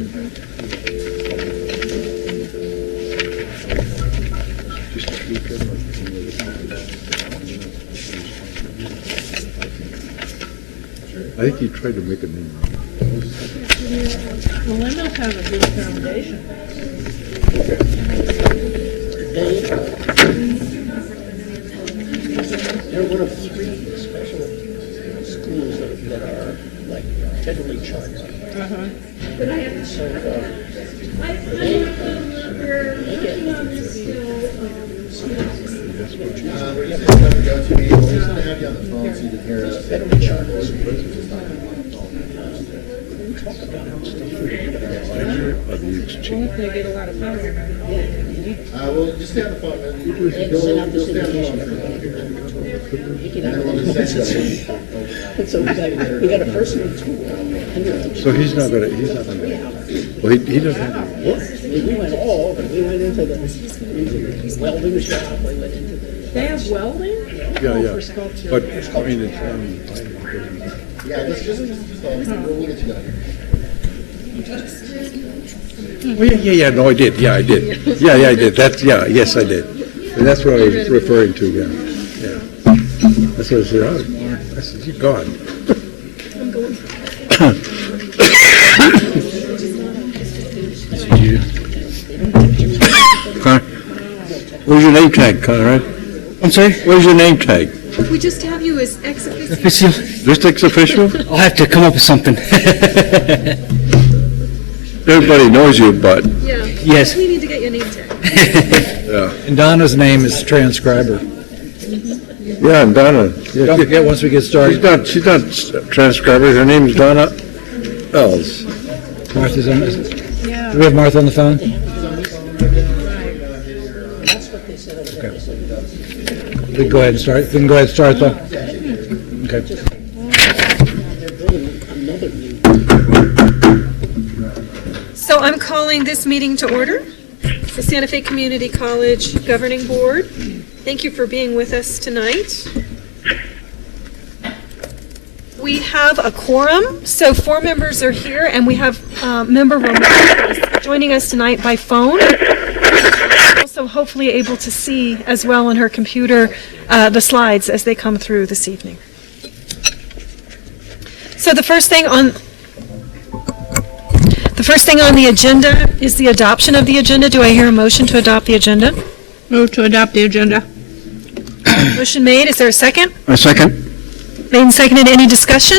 I think he tried to make a name. Well, they must have a good foundation. They're one of 3 special schools that are like federally chartered. So federally chartered. They get a lot of power. Well, just stay on the phone, man. And send out this invitation. So we got a personal tool. So he's not gonna. Well, he doesn't have to work. We went all over. We went into the welding shop. We went into the. They have welding? Yeah. For sculpture. But I mean, it's Yeah, let's just we'll get you done. Oh, yeah. No, I did. Yeah, I did. Yeah, I did. Yes, I did. And that's what I was referring to. Yeah. That's what I said. Oh, I said, you're gone. I'm going. Where's your name tag, Conrad? I'm sorry? Where's your name tag? We just have you as ex officio. Official? Just ex-official? I'll have to come up with something. Everybody knows you, but Yeah. Yes. We need to get your name tag. yeah. And Donna's name is transcriber. Yeah, and Donna. Yeah, Don't forget, once we get started, she's not transcriber. Her name's Donna Ells. Martha's on this. Yeah. Do we have Martha on the phone? Okay. We can go ahead and start. We can go ahead and start though. Okay. So I'm calling this meeting to order. The Santa Fe Community College Governing Board. Thank you for being with us tonight. We have a quorum, so 4 members are here, and we have member Romero joining us tonight by phone. Also hopefully able to see as well on her computer the slides as they come through this evening. So the first thing on the agenda is the adoption of the agenda. Do I hear a motion to adopt the agenda? Move to adopt the agenda. Motion made. Is there a second? A second. Made and seconded. Any discussion?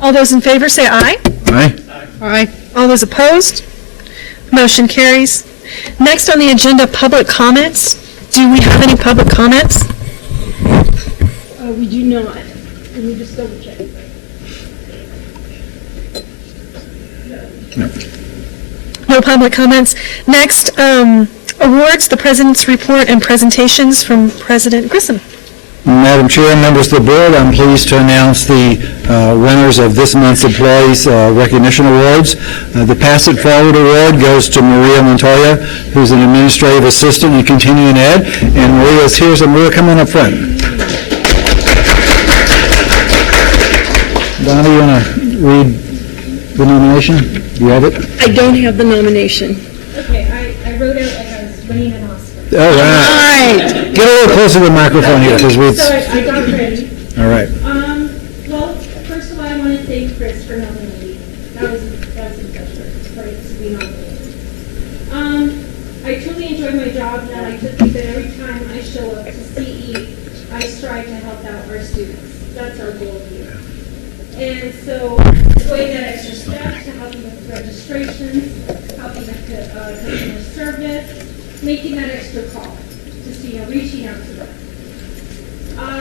All those in favor say aye. Aye. Aye. All those opposed? Motion carries. Next on the agenda, public comments. Do we have any public comments? We do not. Let me just double check. No public comments. Next, awards, the President's report and presentations from President Grissom. Madam Chair, members of the board, I'm pleased to announce the winners of this month's Employees Recognition Awards. The Pass It Forward Award goes to Maria Montoya, who's an administrative assistant in continuing ed, and Maria's here, so Maria, come on up front. Donna, you want to read the nomination? Do you have it? I don't have the nomination. Okay, I wrote out like I was winning an Oscar. All right. Get a little closer to the microphone here, because we. So I got ready. All right. Well, first of all, I want to thank Chris for nominating. That was a pleasure. It's great to be nominated. I truly enjoy my job, and I like to think that every time I show up to CE, I strive to help out our students. That's our goal here. And so, going that extra step to helping with registrations, helping with customer service, making that extra call, just reaching out to them.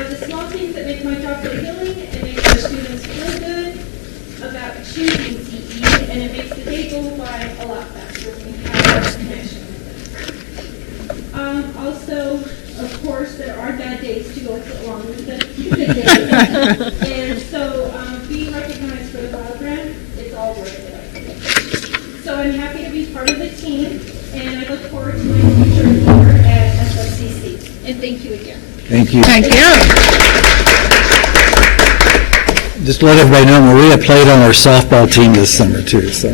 The small things that make my job fulfilling and make our students feel good about choosing CE, and it makes the day go by a lot faster when we have that connection with them. Also, of course, there are bad days to go along with the good days. And so, being recognized for the program, it's all worth it. So I'm happy to be part of the team, and I look forward to my future here at SFCC. And thank you again. Thank you. Thank you. Just to let everybody know, Maria played on our softball team this summer, too, so.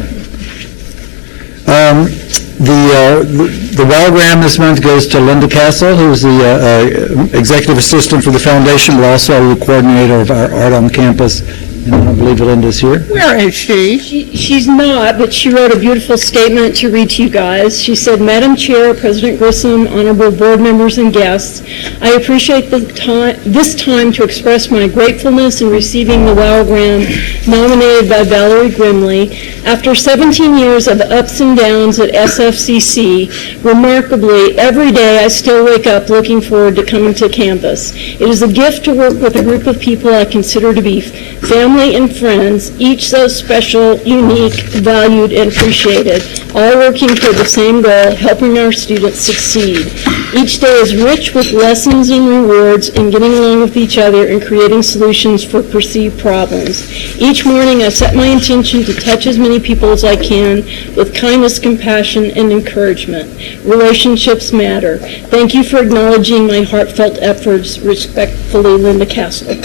The Wellgram this month goes to Linda Castle, who's the executive assistant for the foundation, but also the coordinator of our Art on Campus. And I don't believe Linda's here. Where is she? She's not, but she wrote a beautiful statement to read to you guys. She said, Madam Chair, President Grissom, honorable board members and guests, I appreciate this time to express my gratefulness in receiving the Wellgram nominated by Valerie Grimley. After 17 years of ups and downs at SFCC, remarkably, every day I still wake up looking forward to coming to campus. It is a gift to work with a group of people I consider to be family and friends, each so special, unique, valued, and appreciated, all working toward the same goal, helping our students succeed. Each day is rich with lessons and rewards in getting along with each other and creating solutions for perceived problems. Each morning I set my intention to touch as many people as I can with kindness, compassion, and encouragement. Relationships matter. Thank you for acknowledging my heartfelt efforts. Respectfully, Linda Castle. All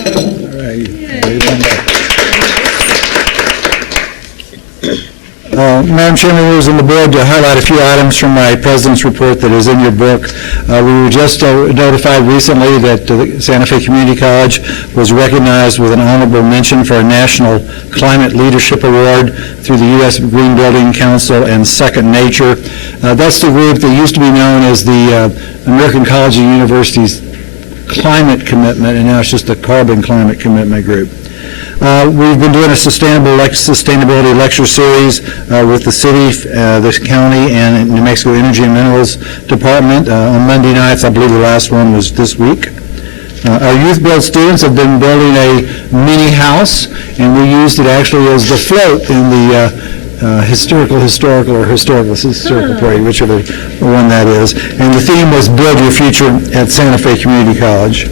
right. Madam Chairman, members of the board, to highlight a few items from my president's report that is in your book. We were just notified recently that Santa Fe Community College was recognized with an honorable mention for a National Climate Leadership Award through the U.S. Green Building Council and Second Nature. That's the group that used to be known as the American College and University's Climate Commitment, and now it's just the Carbon Climate Commitment Group. We've been doing a sustainability lecture series with the city, the county, and New Mexico Energy and Minerals Department on Monday nights. I believe the last one was this week. Our Youth Build students have been building a mini house, and we used it actually as the float in the historical parade, whichever one that is. And the theme was Build Your Future at Santa Fe Community College.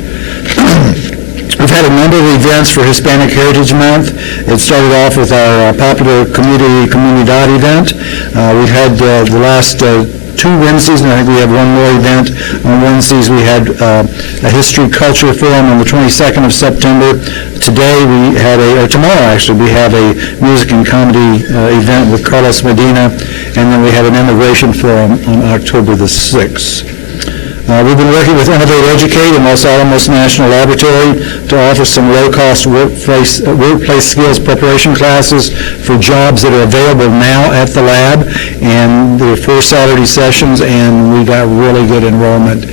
We've had a number of events for Hispanic Heritage Month. It started off with our popular Comunidad event. We've had the last 2 Wednesdays, and I think we have one more event. On Wednesdays, we had a History Culture Forum on the 22nd of September. Today, tomorrow actually, we have a music and comedy event with Carlos Medina, and then we have an immigration forum on October the 6th. We've been working with Innovate Educate and Los Alamos National Laboratory to offer some low-cost workplace skills preparation classes for jobs that are available now at the lab. And there are 4 Saturday sessions, and we got really good enrollment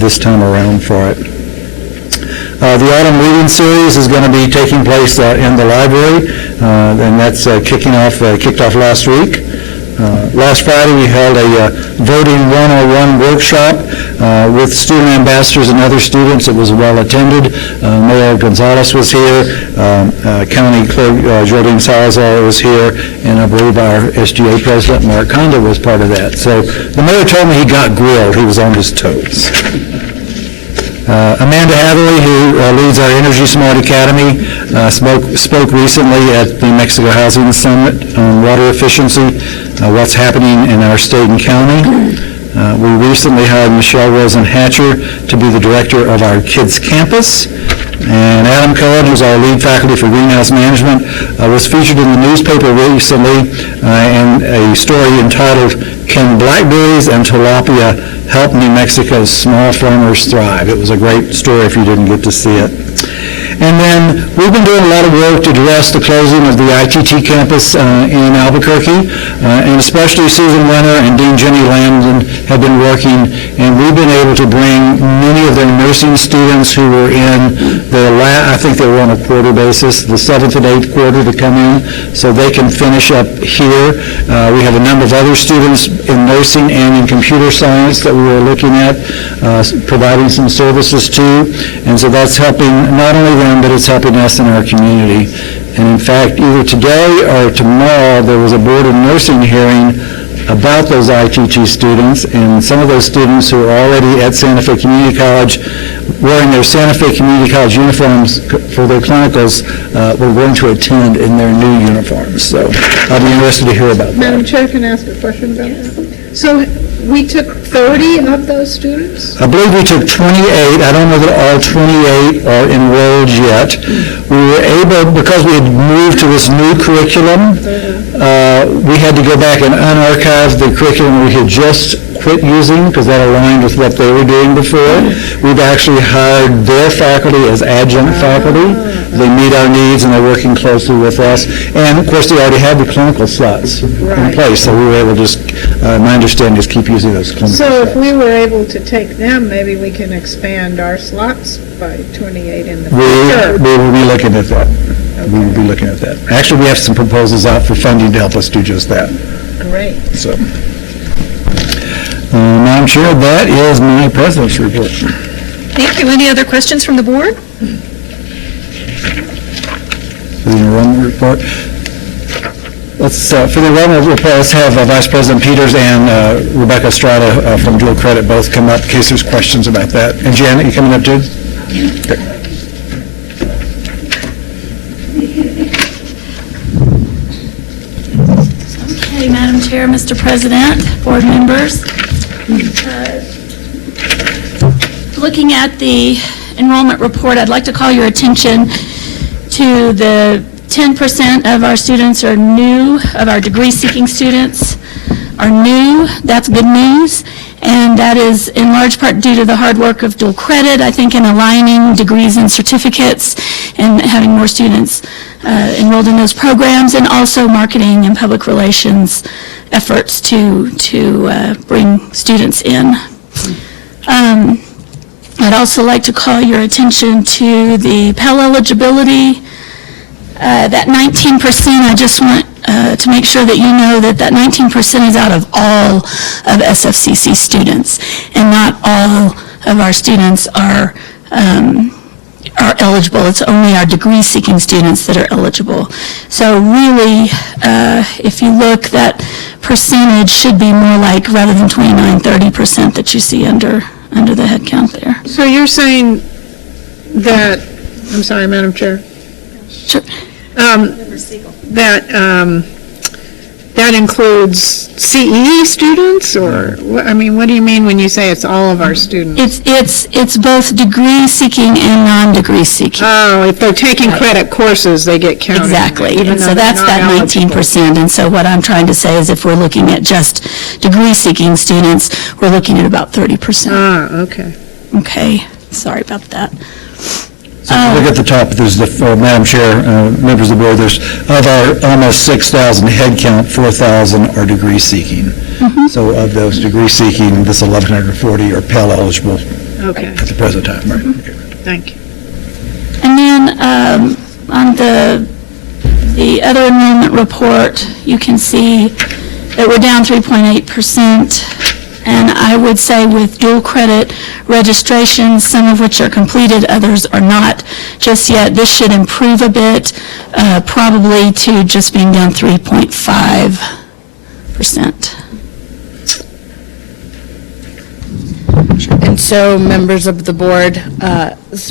this time around for it. The autumn reading series is going to be taking place in the library, and that's kicked off last week. Last Friday, we held a Voting 101 workshop with student ambassadors and other students. It was well attended. Mayor Gonzalez was here, County Clerk Jordan Salazar was here, and I believe our SGA President, Mark Conda, was part of that. So the mayor told me he got grilled. He was on his toes. Amanda Hatherley, who leads our Energy Smart Academy, spoke recently at the New Mexico Housing Summit on water efficiency, what's happening in our state and county. We recently hired Michelle Rosen Hatcher to be the director of our Kids Campus. And Adam Cohen, who's our lead faculty for greenhouse management, was featured in the newspaper recently in a story entitled, Can Blackberries and Tilapia Help New Mexico's Small Farmers Thrive? It was a great story if you didn't get to see it. And then we've been doing a lot of work to address the closing of the ITT campus in Albuquerque, and especially Susan Renner and Dean Jenny Lambden have been working, and we've been able to bring many of their nursing students who were in I think they were on a quarter basis, the 7th and 8th quarter, to come in so they can finish up here. We have a number of other students in nursing and in computer science that we were looking at, providing some services to, and so that's helping not only them, but it's helping us in our community. And in fact, either today or tomorrow, there was a Board of Nursing hearing about those ITT students, and some of those students who are already at Santa Fe Community College wearing their Santa Fe Community College uniforms for their clinicals were going to attend in their new uniforms. So I'll be interested to hear about that. Madam Chair, can I ask a question about that? So we took 30 of those students? I believe we took 28. I don't know that all 28 are enrolled yet. We were able, because we had moved to this new curriculum, we had to go back and unarchive the curriculum we had just quit using because that aligned with what they were doing before. We've actually hired their faculty as adjunct faculty. They meet our needs and they're working closely with us. And of course, they already had the clinical slots in place, so we were able to just, my understanding is keep using those clinical So slots. if we were able to take them, maybe we can expand our slots by 28 in the future. We will be looking at that. We will be looking at that. Actually, we have some proposals out for funding to help us do just that. Great. So, Madam Chair, that is my president's report. Thank you. Any other questions from the board? For the enrollment report. For the enrollment report, let's have Vice President Peters and Rebecca Estrada from Dual Credit both come up in case there's questions about that. And Janet, you coming up too? Okay. Okay, Madam Chair, Mr. President, board members. Looking at the enrollment report, I'd like to call your attention to the 10% of our students are new, of our degree-seeking students are new. That's good news. And that is in large part due to the hard work of dual credit, I think, in aligning degrees and certificates and having more students enrolled in those programs, and also marketing and public relations efforts to bring students in. I'd also like to call your attention to the Pell eligibility. That 19%, I just want to make sure that you know that that 19% is out of all of SFCC students, and not all of our students are eligible. It's only our degree-seeking students that are eligible. So really, if you look, that percentage should be more like, rather than 29, 30% that you see under the head count there. So you're saying that, I'm sorry, Madam Chair, Sure. that includes CE students, or, I mean, what do you mean when you say it's all of our students? It's both degree-seeking and non-degree-seeking. Oh, if they're taking credit courses, they get counted. Exactly, even and though so they're that's not that eligible. 19%, and so what I'm trying to say is if we're looking at just degree-seeking students, we're looking at about 30%. Ah, okay. Okay, sorry about that. So if you look at the top, there's the, Madam Chair, members of the board, there's, of our almost 6,000 head count, 4,000 are degree seeking. So of those degree seeking, this 1,140 are Pell eligible Okay, at the present time, right? Okay. thank you. And then on the other enrollment report, you can see that we're down 3.8%. And I would say with dual credit registrations, some of which are completed, others are not just yet. This should improve a bit, probably to just being down 3.5%. And so, members of the board,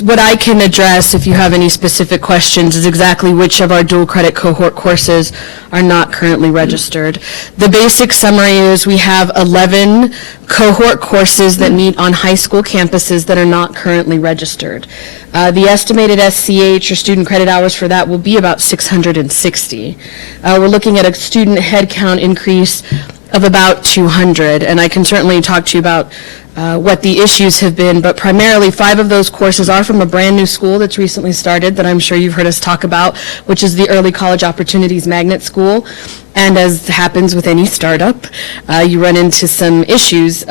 what I can address, if you have any specific questions, is exactly which of our dual credit cohort courses are not currently registered. The basic summary is we have 11 cohort courses that meet on high school campuses that are not currently registered. The estimated SCH, or student credit hours, for that will be about 660. We're looking at a student head count increase of about 200, and I can certainly talk to you about what the issues have been, but primarily 5 of those courses are from a brand new school that's recently started that I'm sure you've heard us talk about, which is the Early College Opportunities Magnet School. And as happens with any startup, you run into some issues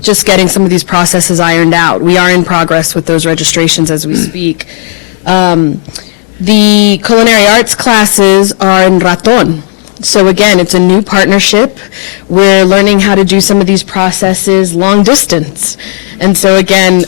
just getting some of these processes ironed out. We are in progress with those registrations as we speak. The culinary arts classes are in Raton. So again, it's a new partnership. We're learning how to do some of these processes long distance. And so again,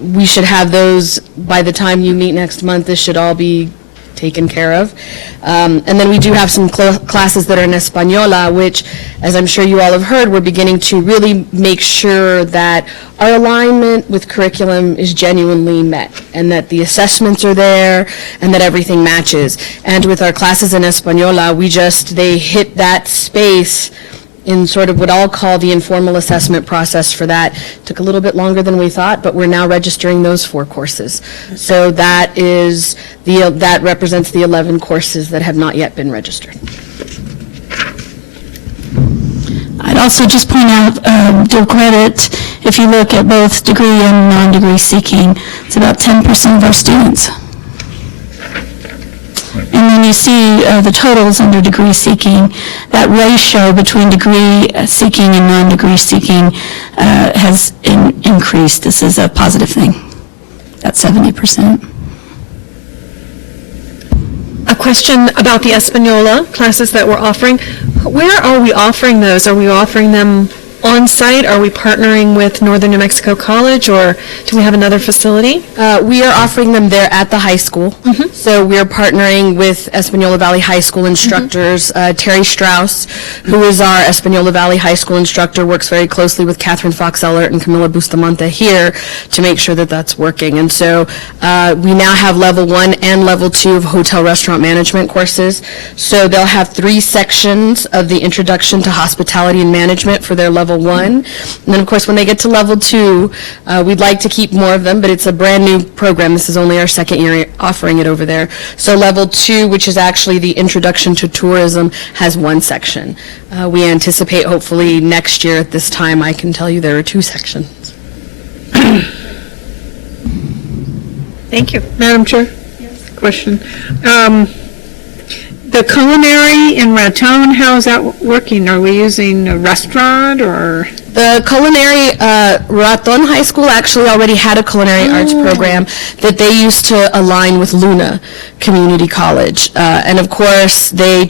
we should have those by the time you meet next month. This should all be taken care of. And then we do have some classes that are in Española, which, as I'm sure you all have heard, we're beginning to really make sure that our alignment with curriculum is genuinely met, and that the assessments are there, and that everything matches. And with our classes in Española, they hit that space in sort of what I'll call the informal assessment process for that. Took a little bit longer than we thought, but we're now registering those 4 courses. So that represents the 11 courses that have not yet been registered. I'd also just point out dual credit, if you look at both degree and non-degree seeking, it's about 10% of our students. And then you see the totals under degree seeking. That ratio between degree seeking and non-degree seeking has increased. This is a positive thing. That's 70%. A question about the Española classes that we're offering. Where are we offering those? Are we offering them on-site? Are we partnering with Northern New Mexico College, or do we have another facility? We are offering them there at the high school. So we're partnering with Española Valley High School instructors. Terry Strauss, who is our Española Valley High School instructor, works very closely with Catherine Fox-Ellert and Camila Bustamante here to make sure that that's working. And so we now have level 1 and level 2 of hotel restaurant management courses. So they'll have 3 sections of the introduction to hospitality and management for their level 1. And then, of course, when they get to level 2, we'd like to keep more of them, but it's a brand-new program. This is only our second year offering it over there. So level 2, which is actually the introduction to tourism, has 1 section. We anticipate, hopefully, next year at this time, I can tell you there are 2 sections. Thank you. Madam Chair? Question. The culinary in Raton, how is that working? Are we using a restaurant or? The culinary, Raton High School actually already had a culinary arts program that they used to align with Luna Community College. And of course, they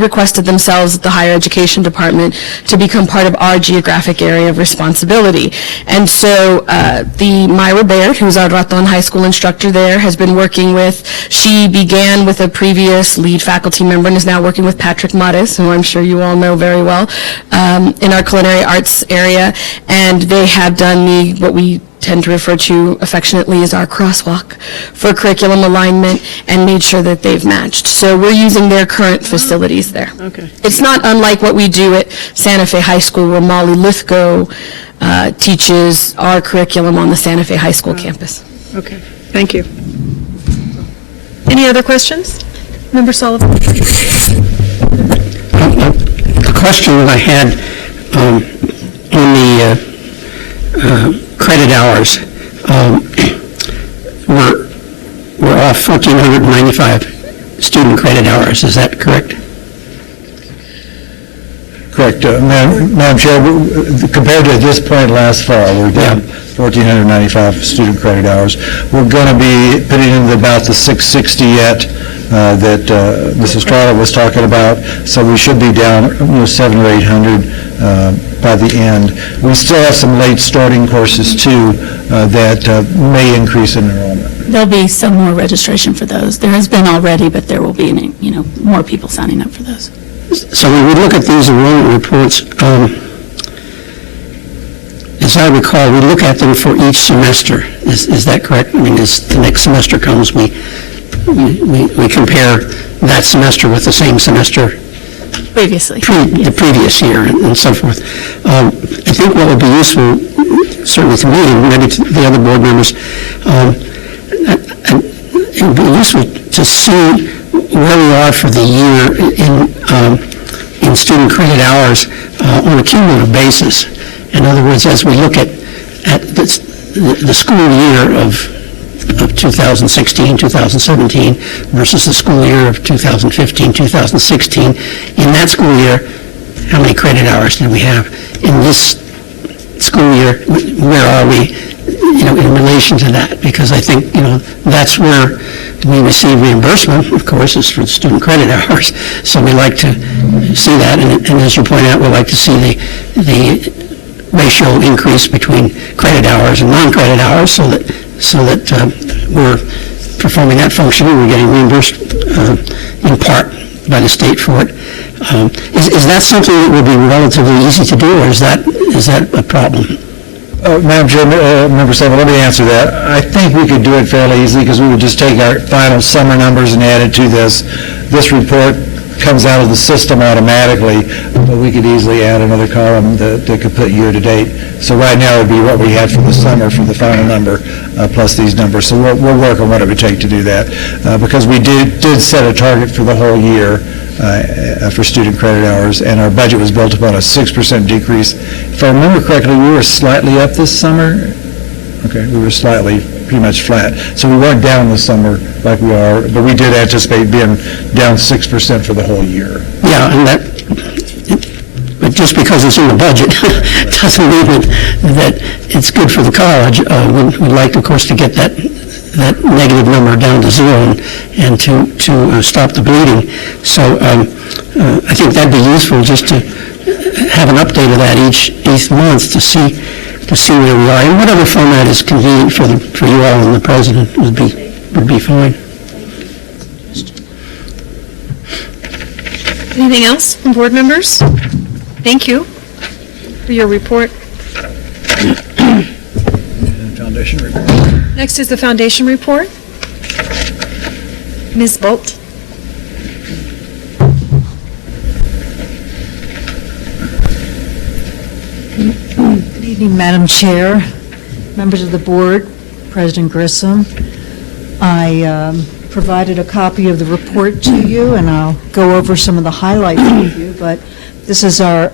requested themselves at the Higher Education Department to become part of our geographic area of responsibility. And so Myra Baird, who's our Raton High School instructor there, has been working with, she began with a previous lead faculty member and is now working with Patrick Mares, who I'm sure you all know very well, in our culinary arts area, and they have done what we tend to refer to affectionately as our crosswalk for curriculum alignment and made sure that they've matched. So we're using their current facilities there. Okay. It's not unlike what we do at Santa Fe High School, where Molly Lithgow teaches our curriculum on the Santa Fe High School campus. Okay, thank you. Any other questions? Member Sullivan? The question that I had on the credit hours, we're off 1,495 student credit hours. Is that correct? Correct. Madam Chair, compared to this point last fall, we're down 1,495 student credit hours. We're going to be putting in about the 660 yet that Mrs. Strada was talking about, so we should be down 700 or 800 by the end. We still have some late starting courses too that may increase in enrollment. There'll be some more registration for those. There has been already, but there will be, more people signing up for those. So when we look at these enrollment reports, as I recall, we look at them for each semester. Is that correct? I mean, as the next semester comes, we compare that semester with the same semester Previously. the previous year and so forth. I think what would be useful, certainly to me and maybe to the other board members, it would be useful to see where we are for the year in student credit hours on a cumulative basis. In other words, as we look at the school year of 2016, 2017 versus the school year of 2015, 2016, in that school year, how many credit hours did we have? In this school year, where are we, in relation to that? Because I think, that's where we receive reimbursement, of course, is for student credit hours. So we like to see that, and as you point out, we like to see the ratio increase between credit hours and non-credit hours, so that we're performing that function and we're getting reimbursed in part by the state for it. Is that something that would be relatively easy to do, or is that a problem? Madam Chair, Member Sullivan, let me answer that. I think we could do it fairly easily because we would just take our final summer numbers and add it to this report. comes out of the system automatically, but we could easily add another column that could put year-to-date. So right now, it would be what we had for the summer for the final number, plus these numbers. So we'll work on what it would take to do that, because we did set a target for the whole year for student credit hours, and our budget was built upon a 6% decrease. If I remember correctly, we were slightly up this summer. Okay, we were slightly, pretty much flat. So we weren't down this summer like we are, but we did anticipate being down 6% for the whole year. Yeah, and but just because it's in the budget doesn't mean that it's good for the college. We'd like, of course, to get that negative number down to zero and to stop the bleeding. So I think that'd be useful just to have an update of that each month to see where we are. And whatever format is convenient for you all and the president would be fine. Anything else from board members? Thank you for your report. Foundation report. Next is the foundation report. Ms. Bolt. Good evening, Madam Chair, members of the board, President Grissom. I provided a copy of the report to you, and I'll go over some of the highlights with you, but this is our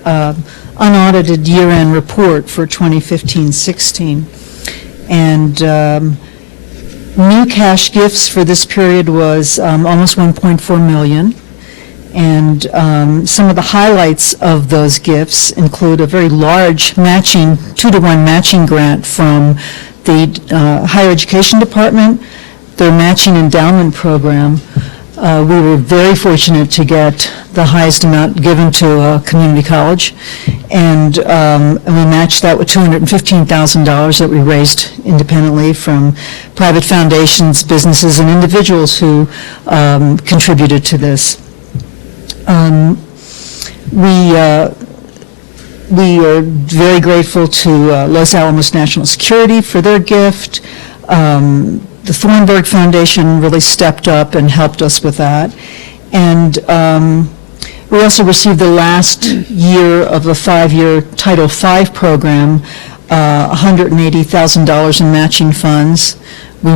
unaudited year-end report for 2015-16. And new cash gifts for this period was almost 1.4 million. And some of the highlights of those gifts include a very large matching, 2-to-1 matching grant from the Higher Education Department, their matching endowment program. We were very fortunate to get the highest amount given to a community college, and we matched that with $215,000 that we raised independently from private foundations, businesses, and individuals who contributed to this. We are very grateful to Los Alamos National Security for their gift. The Thornburg Foundation really stepped up and helped us with that. And we also received the last year of a 5-year Title V program, $180,000 in matching funds. We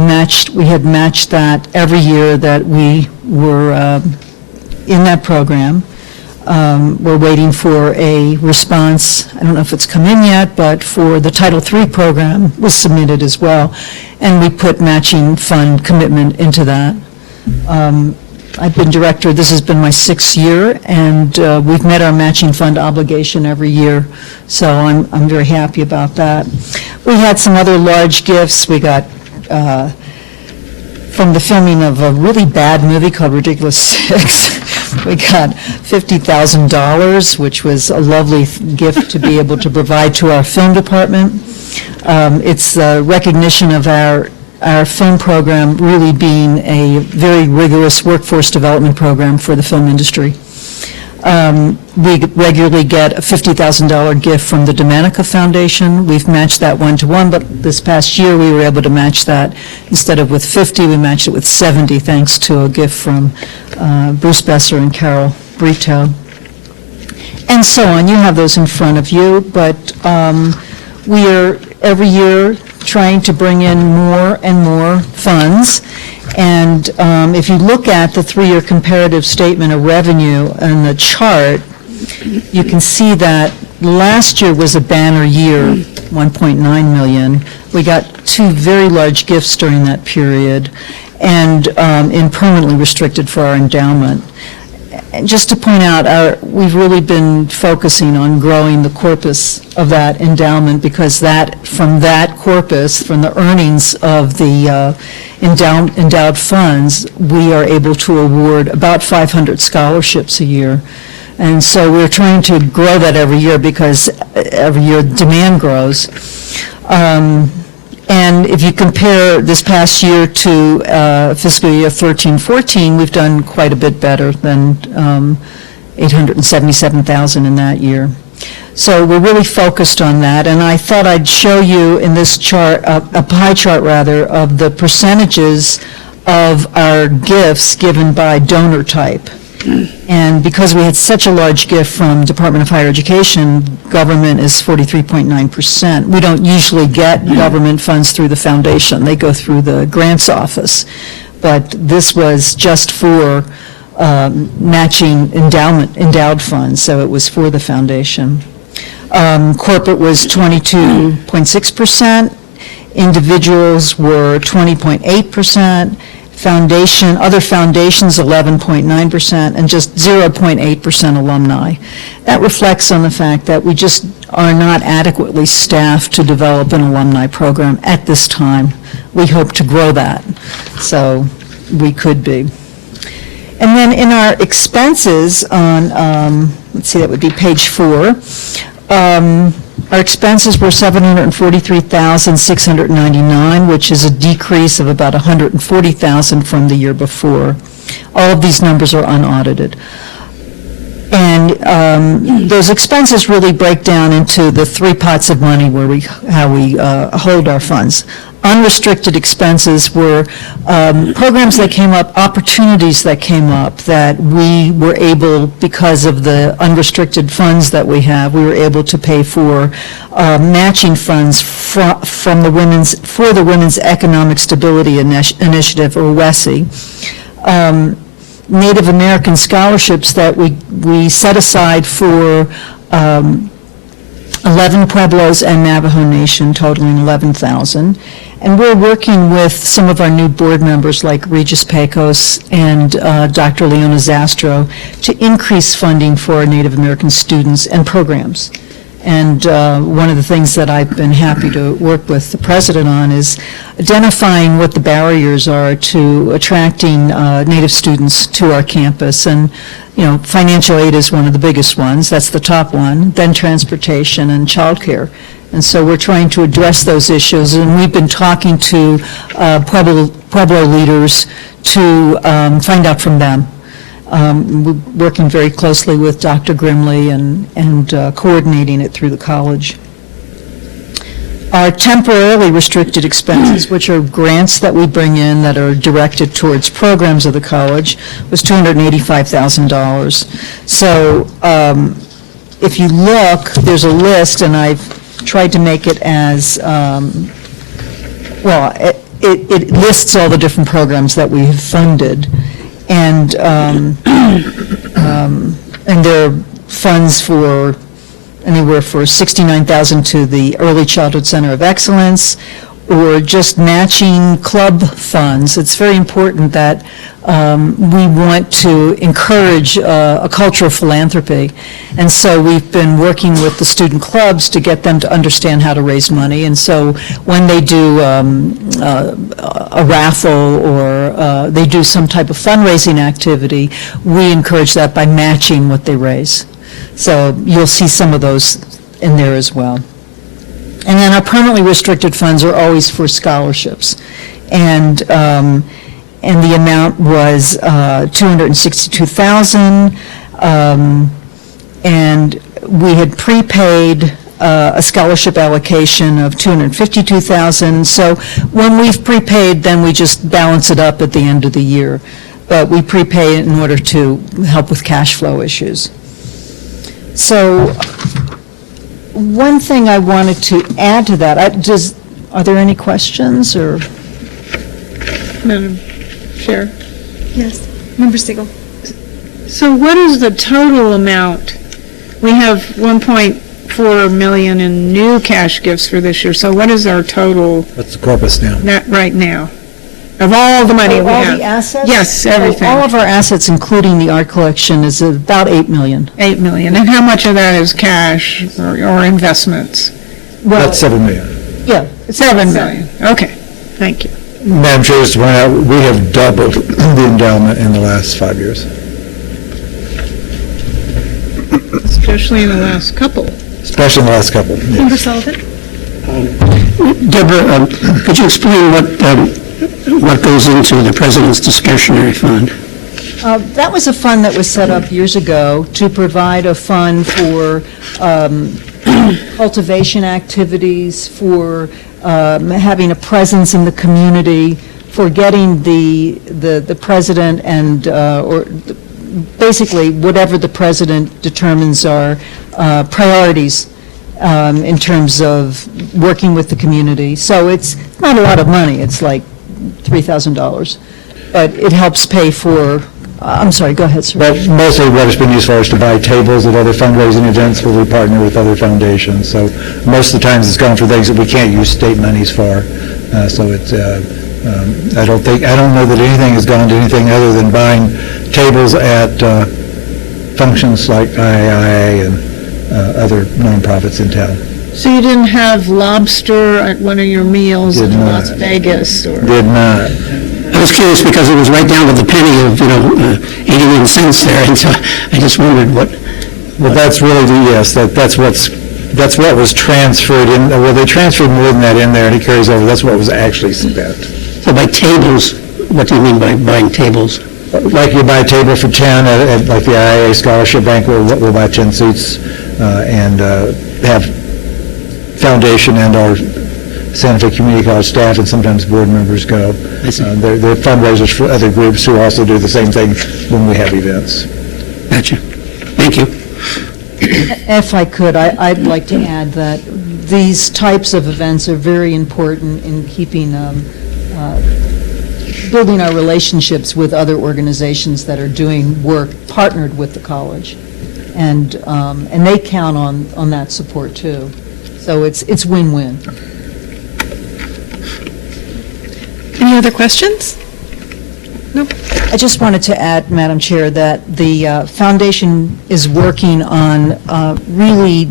had matched that every year that we were in that program. We're waiting for a response. I don't know if it's come in yet, but for the Title III program was submitted as well, and we put matching fund commitment into that. I've been director, this has been my 6th year, and we've met our matching fund obligation every year, so I'm very happy about that. We had some other large gifts. We got from the filming of a really bad movie called Ridiculous 6. We got $50,000, which was a lovely gift to be able to provide to our film department. It's the recognition of our film program really being a very rigorous workforce development program for the film industry. We regularly get a $50,000 gift from the Domenica Foundation. We've matched that 1-to-1, but this past year we were able to match that. Instead of with 50, we matched it with 70, thanks to a gift from Bruce Besser and Carol Brito. And so on. You have those in front of you, but we are every year trying to bring in more and more funds. And if you look at the 3-year comparative statement of revenue and the chart, you can see that last year was a banner year, 1.9 million. We got 2 very large gifts during that period, and in permanently restricted for our endowment. And just to point out, we've really been focusing on growing the corpus of that endowment, because from that corpus, from the earnings of the endowed funds, we are able to award about 500 scholarships a year. And so we're trying to grow that every year, because every year demand grows. And if you compare this past year to fiscal year 13-14, we've done quite a bit better than $877,000 in that year. So we're really focused on that, and I thought I'd show you in this chart, a pie chart rather, of the percentages of our gifts given by donor type. And because we had such a large gift from Department of Higher Education, government is 43.9%. We don't usually get government funds through the foundation. They go through the grants office. But this was just for matching endowed funds, so it was for the foundation. Corporate was 22.6%. Individuals were 20.8%. Foundation, other foundations, 11.9%, and just 0.8% alumni. That reflects on the fact that we just are not adequately staffed to develop an alumni program at this time. We hope to grow that, so we could be. And then in our expenses on, let's see, that would be page 4, our expenses were $743,699, which is a decrease of about $140,000 from the year before. All of these numbers are unaudited. And those expenses really break down into the 3 pots of money where how we hold our funds. Unrestricted expenses were programs that came up, opportunities that came up that we were able, because of the unrestricted funds that we have, we were able to pay for matching funds for the Women's Economic Stability Initiative, or WESI. Native American scholarships that we set aside for 11 Pueblos and Navajo Nation, totaling $11,000. And we're working with some of our new board members like Regis Pecos and Dr. Leona Zastro to increase funding for our Native American students and programs. And one of the things that I've been happy to work with the president on is identifying what the barriers are to attracting Native students to our campus. And, you know, financial aid is one of the biggest ones. That's the top one. Then transportation and childcare. And so we're trying to address those issues. And we've been talking to Pueblo leaders to find out from them. We're working very closely with Dr. Grimley and coordinating it through the college. Our temporarily restricted expenses, which are grants that we bring in that are directed towards programs of the college, was $285,000. So if you look, there's a list, and I've tried to make it as, it lists all the different programs that we have funded. And there are funds for anywhere for $69,000 to the Early Childhood Center of Excellence, or just matching club funds. It's very important that we want to encourage a culture of philanthropy. And so we've been working with the student clubs to get them to understand how to raise money. And so when they do a raffle or they do some type of fundraising activity, we encourage that by matching what they raise. So you'll see some of those in there as well. And then our permanently restricted funds are always for scholarships. And the amount was $262,000. And we had prepaid a scholarship allocation of $252,000. So when we've prepaid, then we just balance it up at the end of the year. But we prepay it in order to help with cash flow issues. So one thing I wanted to add to that, are there any questions, or? Madam Chair? Yes. Member Siegel. So what is the total amount? We have 1.4 million in new cash gifts for this year, so what is our total What's the corpus now? right now? Of all the money we have? All the assets? Yes, everything. All of our assets, including the art collection, is about $8 million. 8 million. And how much of that is cash or investments? That's $7 million. Yeah. 7 million. Okay, thank you. Madam Chair, just to point out, we have doubled the endowment in the last 5 years. Especially in the last couple. Especially in the last couple. Yes. Member Sullivan. Deborah, could you explain what goes into the President's discretionary fund? That was a fund that was set up years ago to provide a fund for cultivation activities, for having a presence in the community, for getting the president and or basically, whatever the president determines are priorities in terms of working with the community. So it's not a lot of money, it's like $3,000, but it helps pay for, I'm sorry, go ahead, sir. But mostly what it's been used for is to buy tables at other fundraising events where we partner with other foundations. So most of the times it's gone for things that we can't use state monies for. So it's, I don't know that anything has gone to anything other than buying tables at functions like IAI and other nonprofits in town. So you didn't have lobster at one of your meals Did in not. Las Vegas? Or Did not. I was curious because it was right down to the penny of, 81 cents there, and so I just wondered what. Well, that's really that's what was transferred in, well, they transferred more than that in there, and it carries over, that's what was actually spent. So by tables, what do you mean by buying tables? Like you buy a table for 10 at like the IAA Scholarship Bank, we'll buy 10 seats and have foundation and our Santa Fe Community College staff and sometimes board members go. They're fundraisers for other groups who also do the same thing when we have events. Gotcha. Thank you. If I could, I'd like to add that these types of events are very important in keeping, building our relationships with other organizations that are doing work partnered with the college. And they count on that support too. So it's win-win. Any other questions? No. I just wanted to add, Madam Chair, that the foundation is working on really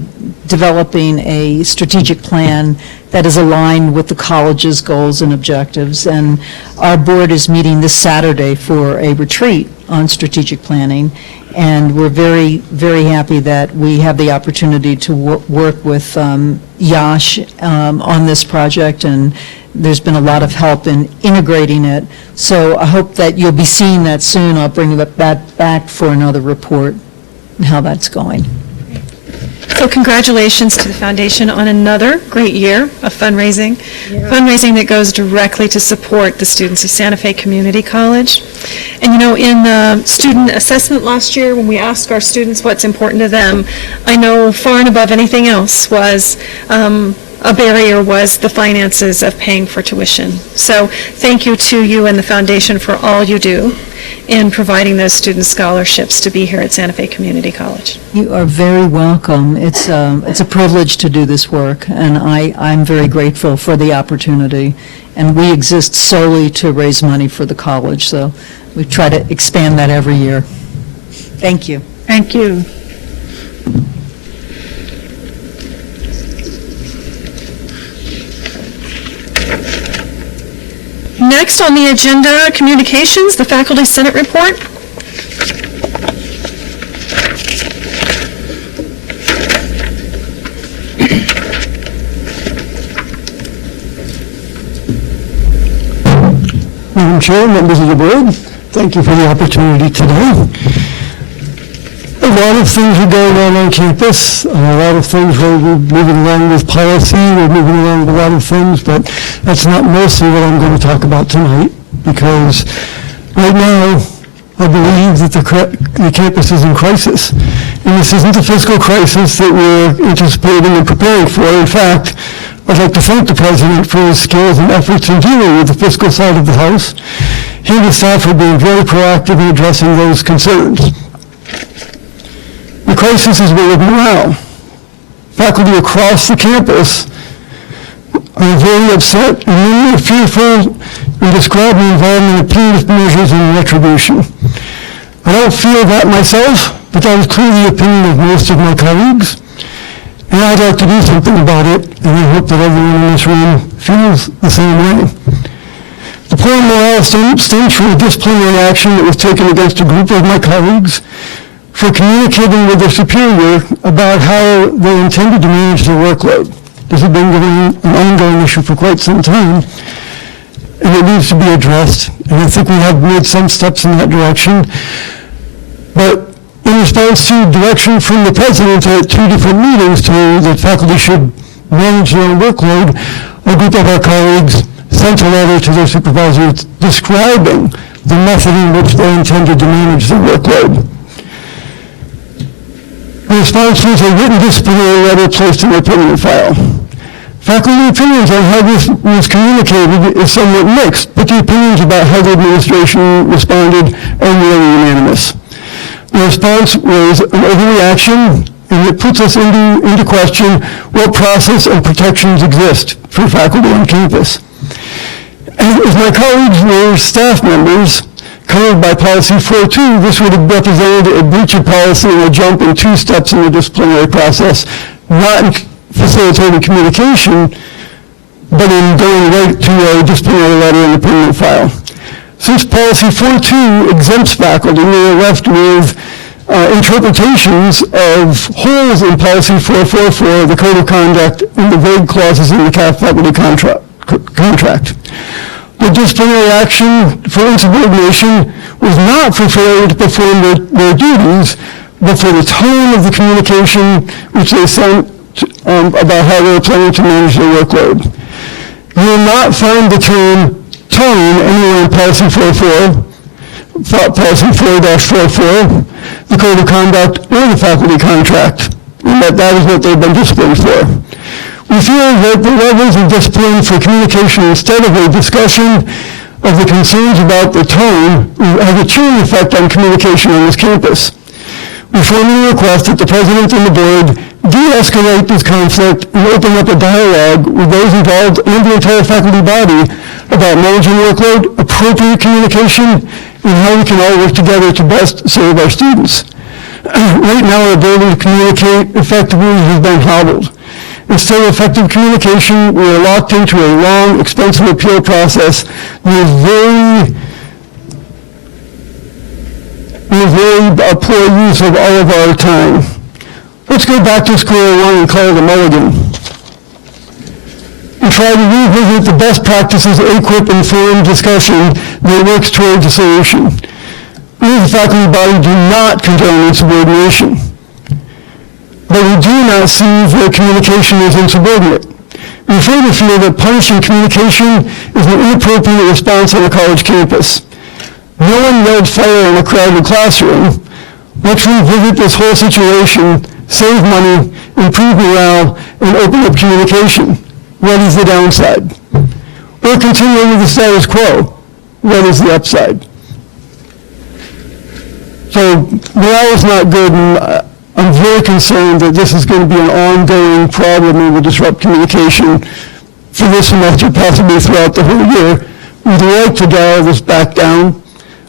developing a strategic plan that is aligned with the college's goals and objectives. And our board is meeting this Saturday for a retreat on strategic planning. And we're very, very happy that we have the opportunity to work with Yash on this project, and there's been a lot of help in integrating it. So I hope that you'll be seeing that soon. I'll bring that back for another report on how that's going. So congratulations to the foundation on another great year of fundraising. Fundraising that goes directly to support the students of Santa Fe Community College. And in the student assessment last year, when we asked our students what's important to them, I know far and above anything else was a barrier was the finances of paying for tuition. So thank you to you and the foundation for all you do in providing those student scholarships to be here at Santa Fe Community College. You are very welcome. It's a privilege to do this work, and I'm very grateful for the opportunity. And we exist solely to raise money for the college, so we try to expand that every year. Thank you. Thank you. Next on the agenda, communications, the Faculty Senate report. Madam Chair, members of the board, thank you for the opportunity today. A lot of things are going on campus. A lot of things we're moving along with policy. We're moving along with a lot of things, but that's not mostly what I'm going to talk about tonight, because right now I believe that the campus is in crisis. And this isn't the fiscal crisis that we're anticipating and preparing for. In fact, I'd like to thank the President for his skills and efforts in dealing with the fiscal side of the House. He and his staff are being very proactive in addressing those concerns. The crisis is one of morale. Faculty across the campus are very upset and many are fearful and describe the involvement of punitive measures and retribution. I don't feel that myself, but that is clearly the opinion of most of my colleagues. And I'd like to do something about it, and I hope that everyone in this room feels the same way. The poor morale stems from a disciplinary action that was taken against a group of my colleagues for communicating with their superior about how they intended to manage their workload. This has been an ongoing issue for quite some time, and it needs to be addressed, and I think we have made some steps in that direction. But in response to direction from the President at 2 different meetings that faculty should manage their own workload, a group of our colleagues sent a letter to their supervisors describing the method in which they intended to manage their workload. The response was a written disciplinary letter placed in their permanent file. Faculty opinions on how this was communicated is somewhat mixed, but the opinions about how the administration responded are nearly unanimous. The response was an overreaction, and it puts us into question what process and protections exist for faculty on campus. And as my colleagues were staff members covered by Policy 4.2, this would have represented a breach of policy and a jump in 2 steps in the disciplinary process, not in facilitating communication, but in going right to a disciplinary letter in the permanent file. Since Policy 4.2 exempts faculty, we are left with interpretations of holes in Policy 4.4.4, the Code of Conduct, and the vague clauses in the faculty contract. The disciplinary action for insubordination was not for failure to perform their duties, but for the tone of the communication which they sent about how they were planning to manage their workload. You will not find the term tone anywhere in Policy 4.4, Policy 4-44, the Code of Conduct, or the faculty contract, and that is what they've been disciplined for. We feel that the levels of discipline for communication instead of a discussion of the concerns about the tone have a chilling effect on communication on this campus. We formally request that the President and the Board de-escalate this conflict and open up a dialogue with those involved and the entire faculty body about managing workload, appropriate communication, and how we can all work together to best serve our students. Right now, our ability to communicate effectively has been hobbled. Instead of effective communication, we are locked into a long, expensive appeal process with very poor use of all of our time. Let's go back to square one and call it a mulligan. And try to revisit the best practices, equip, informed discussion that works towards a solution. We as a faculty body do not condone insubordination, but we do not see where communication is insubordinate. We further feel that punishing communication is an inappropriate response on a college campus. No one yelled fire in a crowded classroom. Let's revisit this whole situation, save money, improve morale, and open up communication. What is the downside? Or continue with the status quo. What is the upside? So morale is not good, and I'm very concerned that this is going to be an ongoing problem and will disrupt communication for this semester, possibly throughout the whole year. We'd like to dial this back down,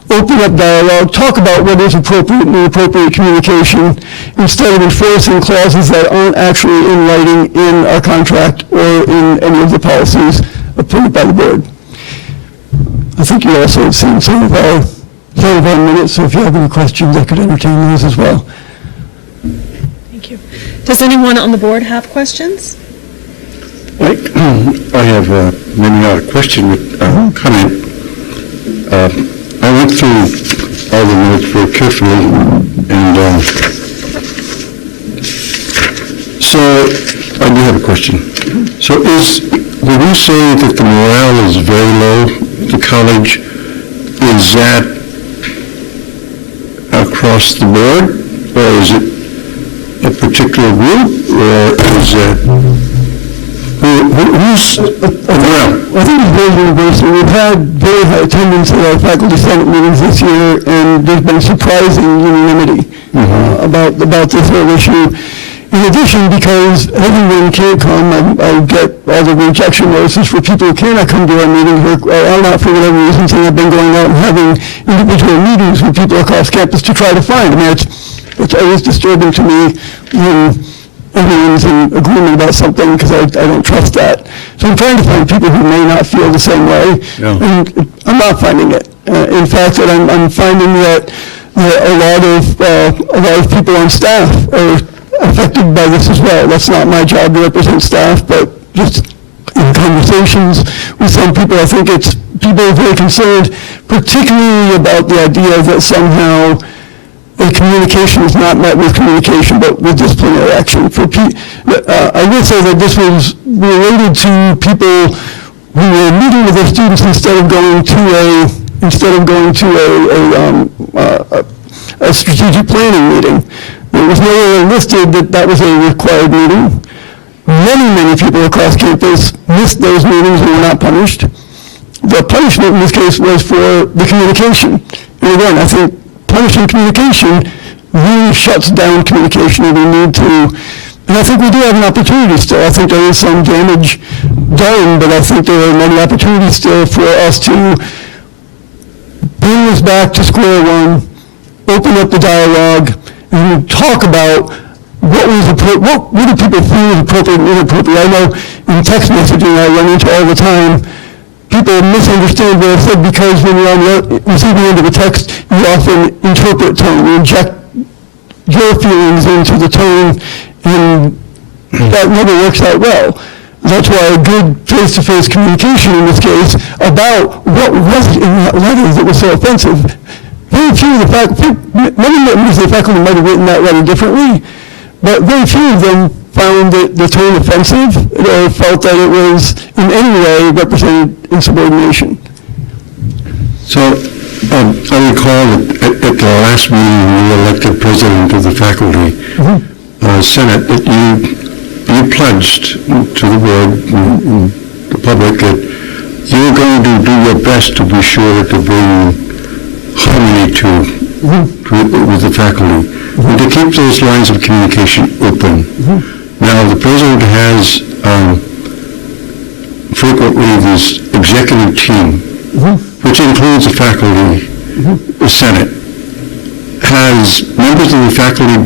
open up dialogue, talk about what is appropriate and inappropriate communication, instead of enforcing clauses that aren't actually in writing in our contract or in any of the policies approved by the board. I think you also have seen some of our minutes, so if you have any questions, I could entertain those as well. Thank you. Does anyone on the board have questions? I have maybe not a question, but comment. I went through all the notes very carefully, and so I do have a question. So when you say that the morale is very low at the college, is that across the board, or is it a particular group, or is it who's around? I think it's very universal. We've had very high attendance at our faculty senate meetings this year, and there's been surprising unanimity about this whole issue. In addition, because everyone can't come, I get all the rejection notices for people who cannot come to our meetings or are not for whatever reasons, and have been going out and having individual meetings with people across campus to try to find. I mean, it's always disturbing to me when everyone's in agreement about something, because I don't trust that. So I'm trying to find people who may not feel the same way, and I'm not finding it. In fact, that I'm finding that a lot of people on staff are affected by this as well. That's not my job to represent staff, but just in conversations with some people, I think people are very concerned, particularly about the idea that somehow the communication is not met with communication, but with disciplinary action. I will say that this was related to people who were meeting with their students instead of going to a strategic planning meeting. It was nowhere listed that that was a required meeting. Many people across campus missed those meetings and were not punished. The punishment in this case was for the communication. And again, I think punishing communication really shuts down communication, and we need to, and I think we do have an opportunity still. I think there is some damage done, but I think there are many opportunities still for us to bring this back to square one, open up the dialogue, and talk about what do people feel is appropriate and inappropriate. I know in text messaging I run into all the time, people misunderstand what I said because when you're on the receiving end of a text, you often interpret tone, you inject your feelings into the tone, and that never works out well. That's why a good face-to-face communication in this case about what was it in that letter that was so offensive. Very few of the many members of the faculty might have written that letter differently, but very few of them found the tone offensive or felt that it was in any way represented insubordination. So I recall that at the last meeting when you elected president of the faculty senate, that you pledged to the board and the public that you were going to do your best to be sure to bring harmony with the faculty and to keep those lines of communication open. Now, the president has frequently this executive team, which includes the faculty, the Senate. Has members of the faculty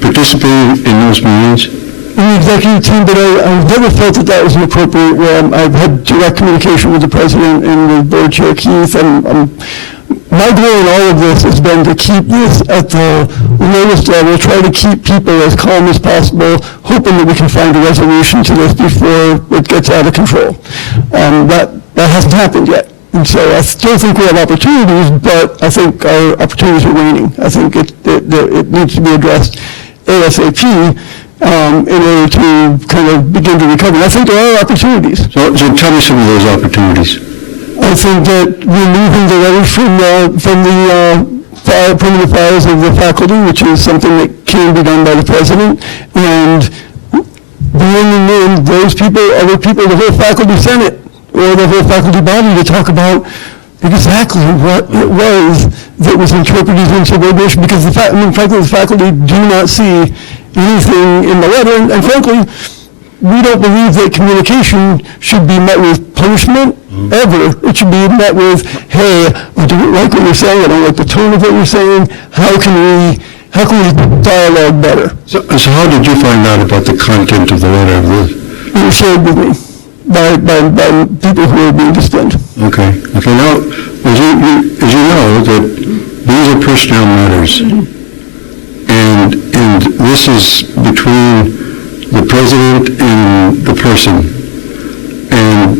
participated in those meetings? In the executive team, but I've never felt that was an appropriate way. I've had direct communication with the president and with board chair Keith, and my goal in all of this has been to keep this at the lowest level, try to keep people as calm as possible, hoping that we can find a resolution to this before it gets out of control. That hasn't happened yet. And so I still think we have opportunities, but I think our opportunities are waning. I think it needs to be addressed ASAP in order to kind of begin to recover. And I think there are opportunities. So tell me some of those opportunities. I think that removing the letters from the permanent files of the faculty, which is something that can be done by the president, and bringing in those people, other people, the whole faculty senate, or the whole faculty body to talk about exactly what it was that was interpreted as insubordination, because frankly, the faculty do not see anything in the letter, and frankly, we don't believe that communication should be met with punishment, ever. It should be met with, hey, I don't like what you're saying, I don't like the tone of what you're saying, how can we dialogue better? So how did you find out about the content of the letter? It was shared with me by people who are being disciplined. Okay. Now, as you know, that these are personnel matters, and this is between the president and the person, and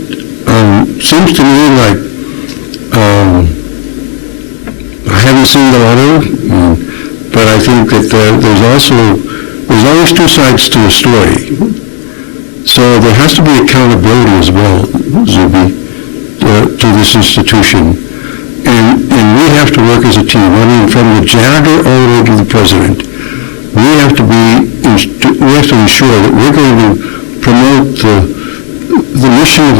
seems to me like I haven't seen the letter, but I think that there's always two sides to a story. So there has to be accountability as well, Zuby, to this institution, and we have to work as a team. I mean, from the janitor all the way to the president. We have to ensure that we're going to promote the mission of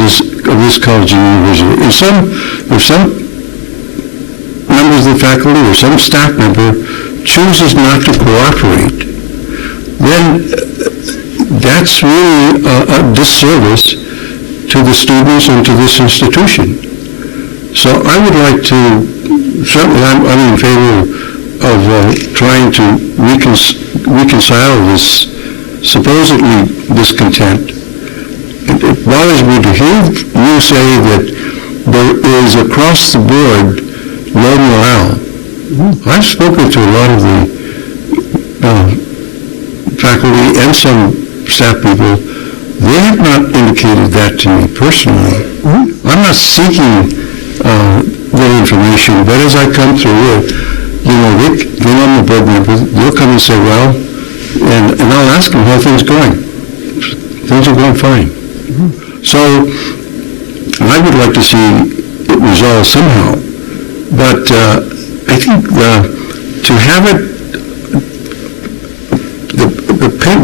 this college and university. If some members of the faculty or some staff member chooses not to cooperate, then that's really a disservice to the students and to this institution. So I would like to, certainly I'm in favor of trying to reconcile this supposedly discontent. It bothers me to hear you say that there is across the board low morale. I've spoken to a lot of the faculty and some staff people. They have not indicated that to me personally. I'm not seeking that information, but as I come through it, Rick, I'm the board member, they'll come and say, well, and I'll ask them how things are going. Things are going fine. So I would like to see it resolved somehow, but I think to have it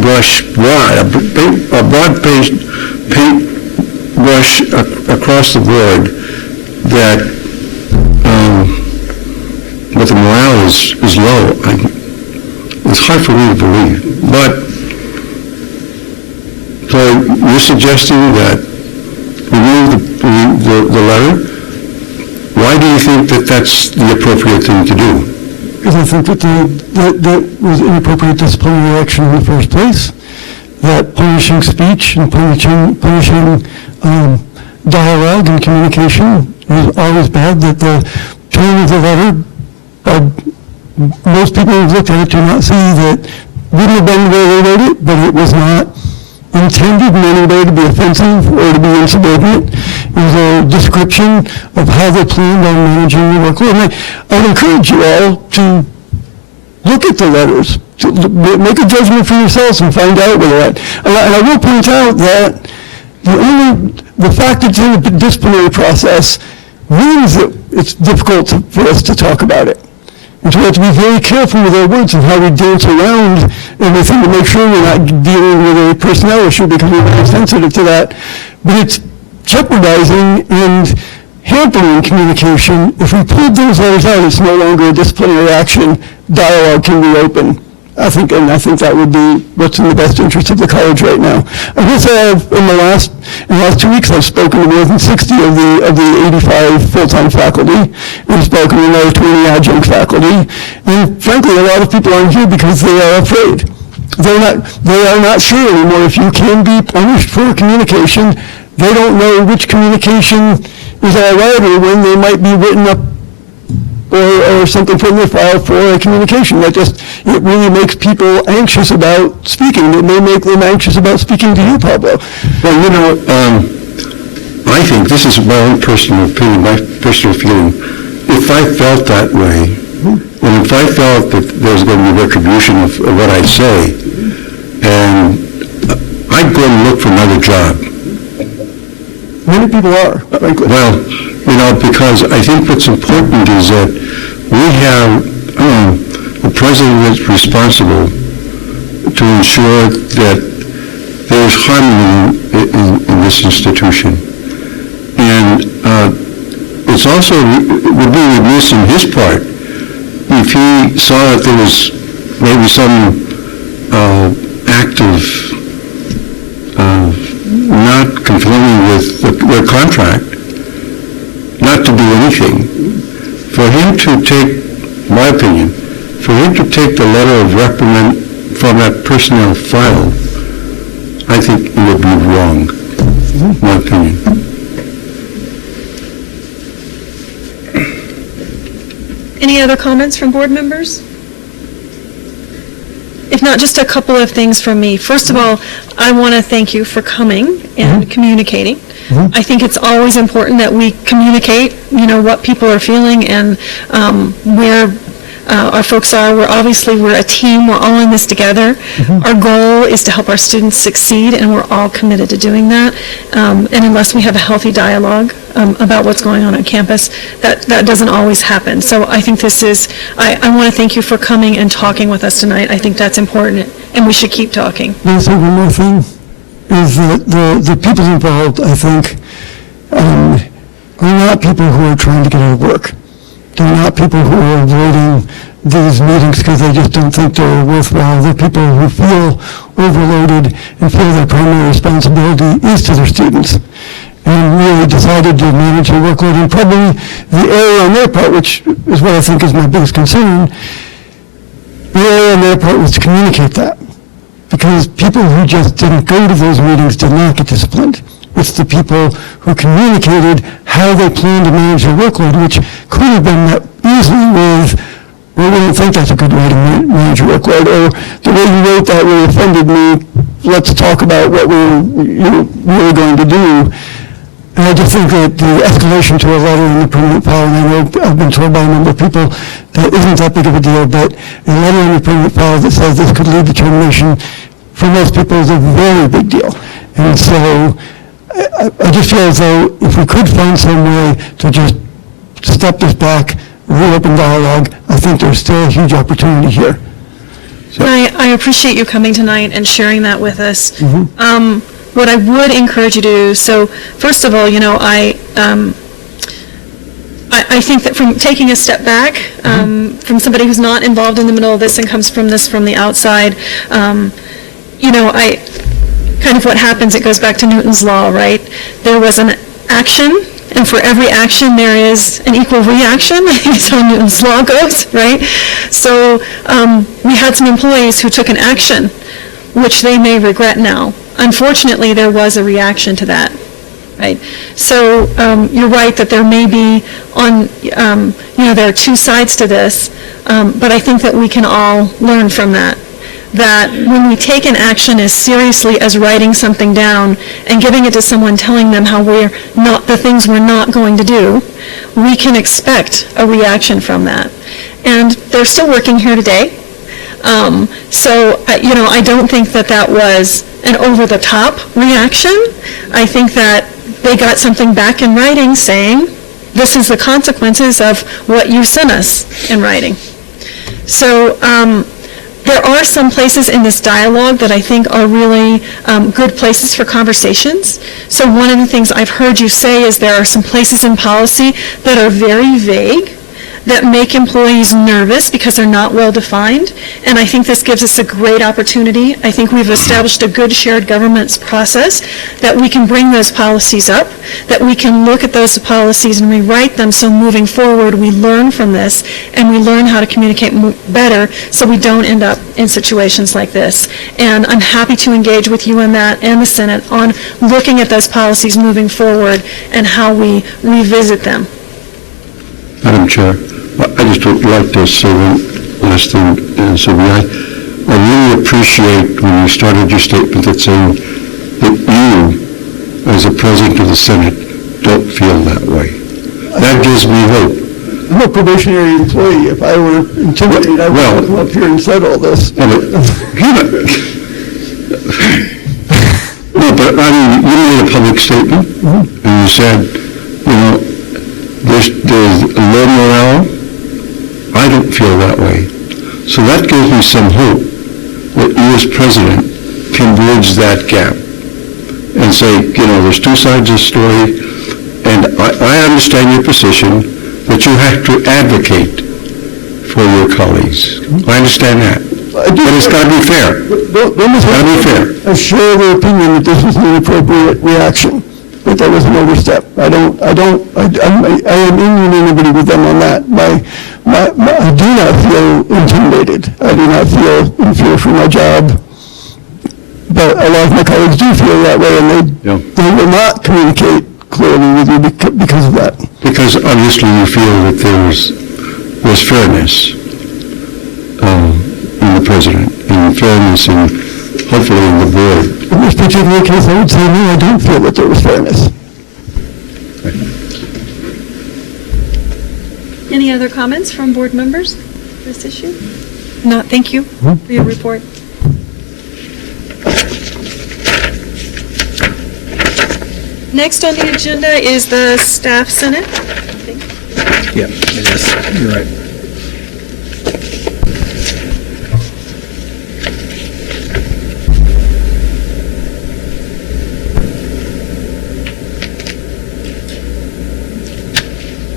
paintbrush wad, a broad paintbrush across the board that but the morale is low. It's hard for me to believe. But so you're suggesting that remove the letter? Why do you think that that's the appropriate thing to do? Because I think that was inappropriate disciplinary action in the first place. That punishing speech and punishing dialogue and communication is always bad. That the tone of the letter, most people who've looked at it do not see that wouldn't have been the way they wrote it, but it was not intended in any way to be offensive or to be insubordinate. It was a description of how they planned on managing the workload. And I would encourage you all to look at the letters, to make a judgment for yourselves and find out where they're at. And I will point out that the fact that it's in a disciplinary process means that it's difficult for us to talk about it. And so we have to be very careful with our words and how we dance around everything to make sure we're not dealing with a personnel issue, because we're very sensitive to that. But it's jeopardizing and hampering communication. If we pulled those letters out, it's no longer a disciplinary action. Dialogue can reopen. I think that would be what's in the best interest of the college right now. I guess in the last 2 weeks, I've spoken to more than 60 of the 85 full-time faculty, and I've spoken to another 20 adjunct faculty. And frankly, a lot of people aren't here because they are afraid. They are not sure anymore if you can be punished for communication. They don't know which communication is all right, or when they might be written up or something put in their file for a communication. It really makes people anxious about speaking. It may make them anxious about speaking to you, Pablo. Well, I think this is my own personal opinion, my personal feeling. If I felt that way, and if I felt that there's going to be retribution of what I say, and I'd go and look for another job. Many people are, frankly. Well, because I think what's important is that we have a president that's responsible to ensure that there's harmony in this institution. And it's also, it would be remiss on his part if he saw that there was maybe some act of not conforming with their contract, not to do anything. For him to take, my opinion, for him to take the letter of reprimand from that personnel file, I think it would be wrong, my opinion. Any other comments from board members? If not, just a couple of things from me. First of all, I want to thank you for coming and communicating. I think it's always important that we communicate, what people are feeling and where our folks are. We're a team. We're all in this together. Our goal is to help our students succeed, and we're all committed to doing that. And unless we have a healthy dialogue about what's going on campus, that doesn't always happen. So I think I want to thank you for coming and talking with us tonight. I think that's important, and we should keep talking. There's one more thing, is that the people involved, I think, are not people who are trying to get out of work. They're not people who are avoiding these meetings because they just don't think they're worthwhile. They're people who feel overloaded and feel their primary responsibility is to their students, and really decided to manage their workload. And probably the area on their part, which is what I think is my biggest concern, the area on their part was to communicate that. Because people who just didn't go to those meetings did not get disciplined. It's the people who communicated how they planned to manage their workload, which could have been met easily with, well, we don't think that's a good way to manage your workload, or the way you wrote that really offended me. Let's talk about what we're really going to do. And I just think that the escalation to a letter in the permanent file, and I know I've been told by a number of people that isn't that big of a deal, but a letter in the permanent file that says this could lead to termination for most people is a very big deal. And so I just feel as though if we could find some way to just step this back, reopen dialogue, I think there's still a huge opportunity here. I appreciate you coming tonight and sharing that with us. What I would encourage you to do, so first of all, I think that from taking a step back, from somebody who's not involved in the middle of this and comes from this from the outside, kind of what happens, it goes back to Newton's law, right? There was an action, and for every action there is an equal reaction. I think that's how Newton's law goes, right? So we had some employees who took an action, which they may regret now. Unfortunately, there was a reaction to that, right? So you're right that there may be there are two sides to this, but I think that we can all learn from that. That when we take an action as seriously as writing something down and giving it to someone, telling them how we're not, the things we're not going to do, we can expect a reaction from that. And they're still working here today. I don't think that was an over-the-top reaction. I think that they got something back in writing saying, this is the consequences of what you sent us in writing. So there are some places in this dialogue that I think are really good places for conversations. So one of the things I've heard you say is there are some places in policy that are very vague, that make employees nervous because they're not well defined, and I think this gives us a great opportunity. I think we've established a good shared governance process that we can bring those policies up, that we can look at those policies and rewrite them so moving forward we learn from this and we learn how to communicate better so we don't end up in situations like this. And I'm happy to engage with you on that and the Senate on looking at those policies moving forward and how we revisit them. Madam Chair, I just would like to say one last thing, Sylvia. I really appreciate when you started your statement that saying that you, as a president of the Senate, don't feel that way. That gives me hope. I'm a probationary employee. If I were intimidated, I would have come up here and said all this. No, but I mean, you made a public statement, and you said, there's low morale. I don't feel that way. So that gives me some hope that you as president can bridge that gap and say, there's two sides of the story, and I understand your position that you have to advocate for your colleagues. I understand that. But it's got to be fair. It's got to be fair. I share the opinion that this was an inappropriate reaction, that that was an overstep. I am in unanimity with them on that. I do not feel intimidated. I do not feel in fear for my job. But a lot of my colleagues do feel that way, and they will not communicate clearly with you because of that. Because obviously you feel that there's fairness in the president, and fairness in, hopefully, in the board. In this particular case, I would say no, I don't feel that there was fairness. Any other comments from board members on this issue? Not, thank you for your report. Next on the agenda is the staff senate. Yeah, it is. You're right.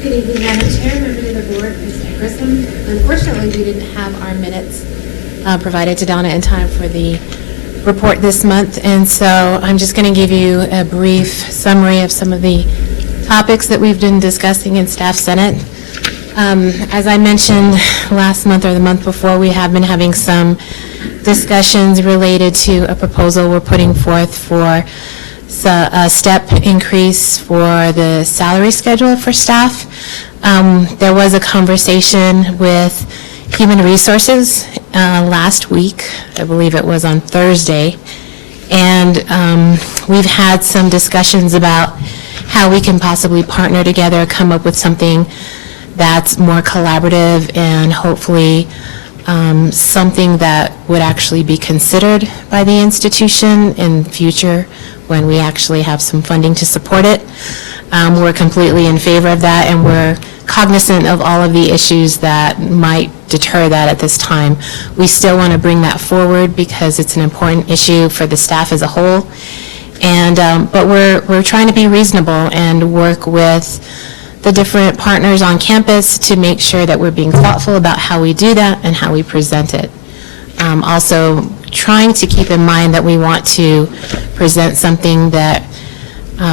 Good evening, Madam Chair, members of the board, Mr. Grissom. Unfortunately, we didn't have our minutes provided to Donna in time for the report this month, and so I'm just going to give you a brief summary of some of the topics that we've been discussing in Staff Senate. As I mentioned last month or the month before, we have been having some discussions related to a proposal we're putting forth for a step increase for the salary schedule for staff. There was a conversation with Human Resources last week, I believe it was on Thursday, and we've had some discussions about how we can possibly partner together, come up with something that's more collaborative and hopefully something that would actually be considered by the institution in future when we actually have some funding to support it. We're completely in favor of that, and we're cognizant of all of the issues that might deter that at this time. We still want to bring that forward because it's an important issue for the staff as a whole. And, but we're trying to be reasonable and work with the different partners on campus to make sure that we're being thoughtful about how we do that and how we present it. Also trying to keep in mind that we want to present something that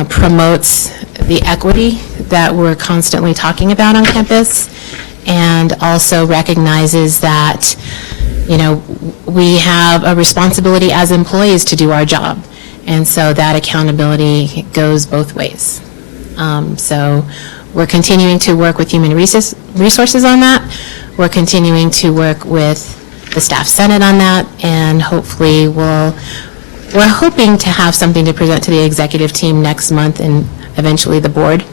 promotes the equity that we're constantly talking about on campus, and also recognizes that, you know, we have a responsibility as employees to do our job. And so that accountability goes both ways. So we're continuing to work with human resources on that. We're continuing to work with the Staff Senate on that, and hopefully we're hoping to have something to present to the executive team next month and eventually the board,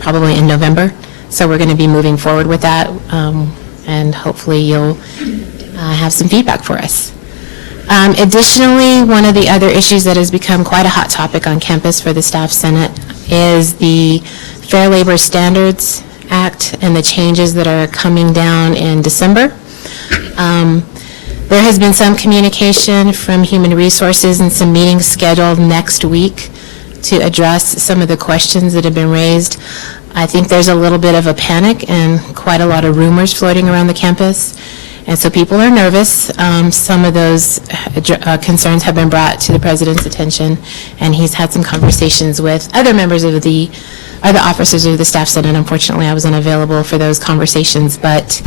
probably in November. So we're going to be moving forward with that, and hopefully you'll have some feedback for us. Additionally, one of the other issues that has become quite a hot topic on campus for the Staff Senate is the Fair Labor Standards Act and the changes that are coming down in December. There has been some communication from Human Resources and some meetings scheduled next week to address some of the questions that have been raised. I think there's a little bit of a panic and quite a lot of rumors floating around the campus. And so people are nervous. Some of those concerns have been brought to the president's attention, and he's had some conversations with other members of the other officers of the Staff Senate. Unfortunately, I was unavailable for those conversations, but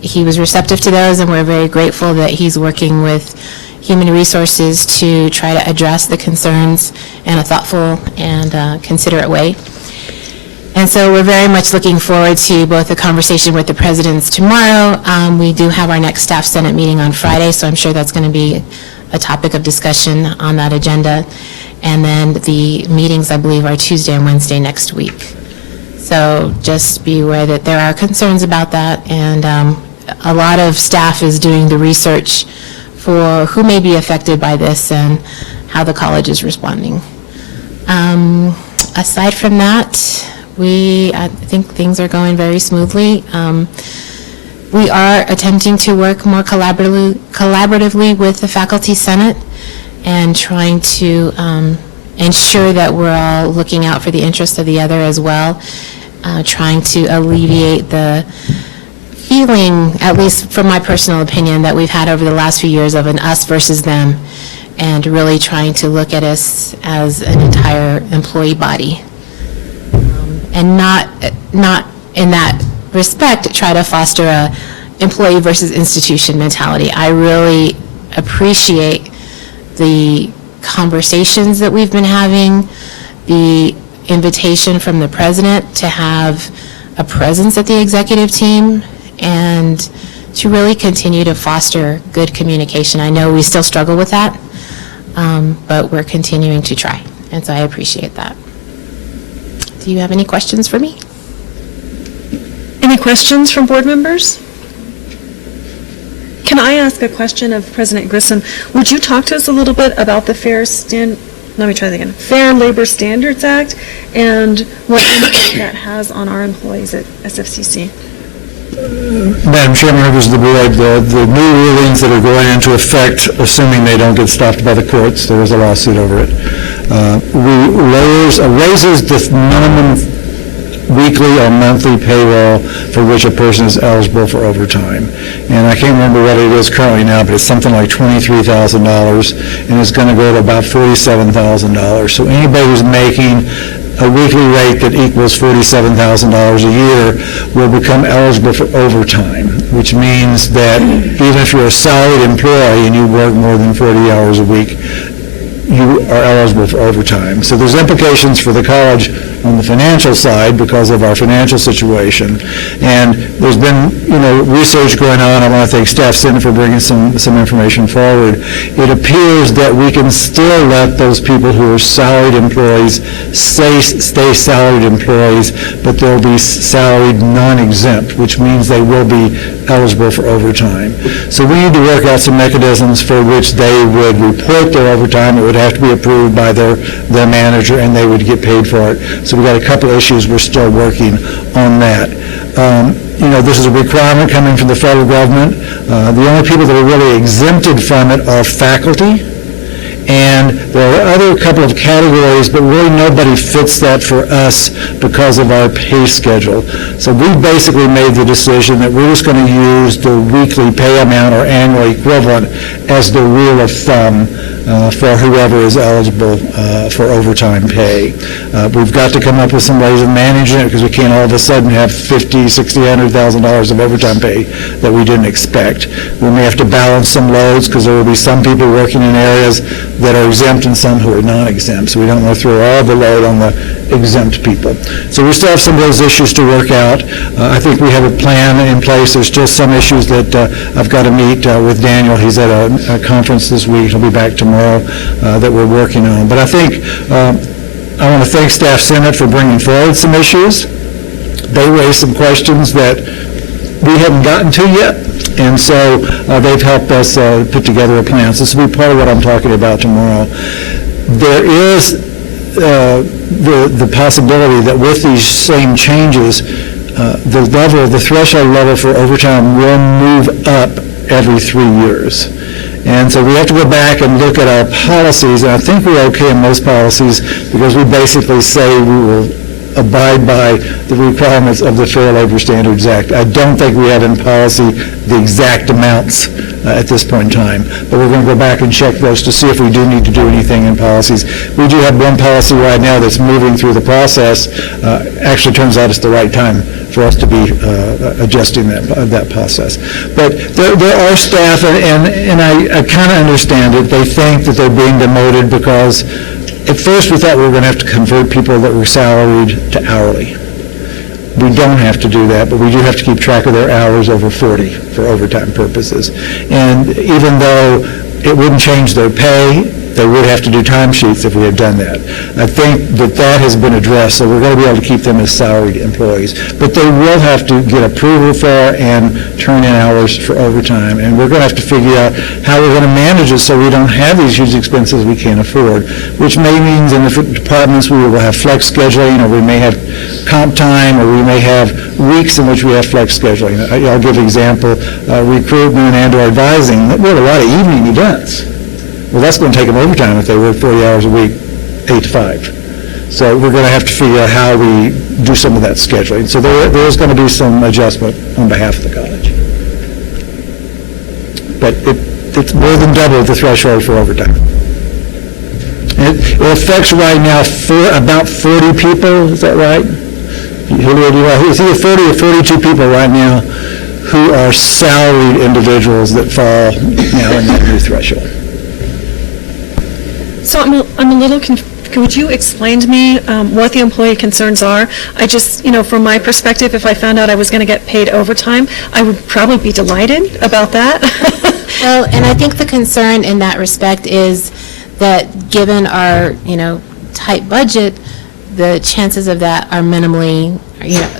he was receptive to those, and we're very grateful that he's working with Human Resources to try to address the concerns in a thoughtful and considerate way. And so we're very much looking forward to both the conversation with the presidents tomorrow. We do have our next Staff Senate meeting on Friday, so I'm sure that's going to be a topic of discussion on that agenda. And then the meetings, I believe, are Tuesday and Wednesday next week. So just be aware that there are concerns about that, and a lot of staff is doing the research for who may be affected by this and how the college is responding. Aside from that, I think things are going very smoothly. We are attempting to work more collaboratively with the Faculty Senate and trying to ensure that we're all looking out for the interests of the other as well, trying to alleviate the feeling, at least from my personal opinion, that we've had over the last few years of an us versus them, and really trying to look at us as an entire employee body. And not in that respect try to foster a employee versus institution mentality. I really appreciate the conversations that we've been having, the invitation from the president to have a presence at the executive team, and to really continue to foster good communication. I know we still struggle with that, but we're continuing to try, and so I appreciate that. Do you have any questions for me? Any questions from board members? Can I ask a question of President Grissom? Would you talk to us a little bit about the Fair Labor Standards Act and what impact that has on our employees at SFCC? Madam Chairman, members of the board, the new rulings that are going into effect, assuming they don't get stopped by the courts, there was a lawsuit over it, raises the minimum weekly or monthly payroll for which a person is eligible for overtime. And I can't remember what it is currently now, but it's something like $23,000, and it's going to go to about $47,000. So anybody who's making a weekly rate that equals $47,000 a year will become eligible for overtime, which means that even if you're a salaried employee and you work more than 40 hours a week, you are eligible for overtime. So there's implications for the college on the financial side because of our financial situation. And there's been, research going on. I want to thank Staff Senate for bringing some information forward. It appears that we can still let those people who are salaried employees stay salaried employees, but they'll be salaried non-exempt, which means they will be eligible for overtime. So we need to work out some mechanisms for which they would report their overtime. It would have to be approved by their manager, and they would get paid for it. So we got a couple of issues we're still working on that. This is a requirement coming from the federal government. The only people that are really exempted from it are faculty. And there are other couple of categories, but really nobody fits that for us because of our pay schedule. So we basically made the decision that we're just going to use the weekly pay amount or annual equivalent as the rule of thumb for whoever is eligible for overtime pay. We've got to come up with some ways of managing it because we can't all of a sudden have $50,000, $60,000, $100,000 of overtime pay that we didn't expect. We may have to balance some loads because there will be some people working in areas that are exempt and some who are non-exempt. So we don't want to throw all the load on the exempt people. So we still have some of those issues to work out. I think we have a plan in place. There's still some issues that I've got to meet with Daniel. He's at a conference this week. He'll be back tomorrow that we're working on. But I think I want to thank Staff Senate for bringing forward some issues. They raised some questions that we haven't gotten to yet, and so they've helped us put together a plan. So this will be part of what I'm talking about tomorrow. There is the possibility that with these same changes, the threshold level for overtime will move up every 3 years. And so we have to go back and look at our policies, and I think we're okay in most policies because we basically say we will abide by the requirements of the Fair Labor Standards Act. I don't think we have in policy the exact amounts at this point in time, but we're going to go back and check those to see if we do need to do anything in policies. We do have one policy right now that's moving through the process. Actually turns out it's the right time for us to be adjusting that process. But there are staff, and I kind of understand it. They think that they're being demoted because at first we thought we were going to have to convert people that were salaried to hourly. We don't have to do that, but we do have to keep track of their hours over 40 for overtime purposes. And even though it wouldn't change their pay, they would have to do timesheets if we had done that. I think that has been addressed, so we're going to be able to keep them as salaried employees. But they will have to get approval for and turn in hours for overtime, and we're going to have to figure out how we're going to manage it so we don't have these huge expenses we can't afford, which may mean in the departments we will have flex scheduling, or we may have comp time, or we may have weeks in which we have flex scheduling. I'll give an example, recruitment and/or advising. We have a lot of evening events. Well, that's going to take them overtime if they work 40 hours a week, 8 to 5. So we're going to have to figure out how we do some of that scheduling. So there is going to be some adjustment on behalf of the college. But it's more than double the threshold for overtime. It affects right now about 40 people, is that right? It's either 40 or 42 people right now who are salaried individuals that fall now in that new threshold. So I'm a little confused. Would you explain to me what the employee concerns are? I just, from my perspective, if I found out I was going to get paid overtime, I would probably be delighted about that. Well, and I think the concern in that respect is that given our, tight budget, the chances of that are minimally,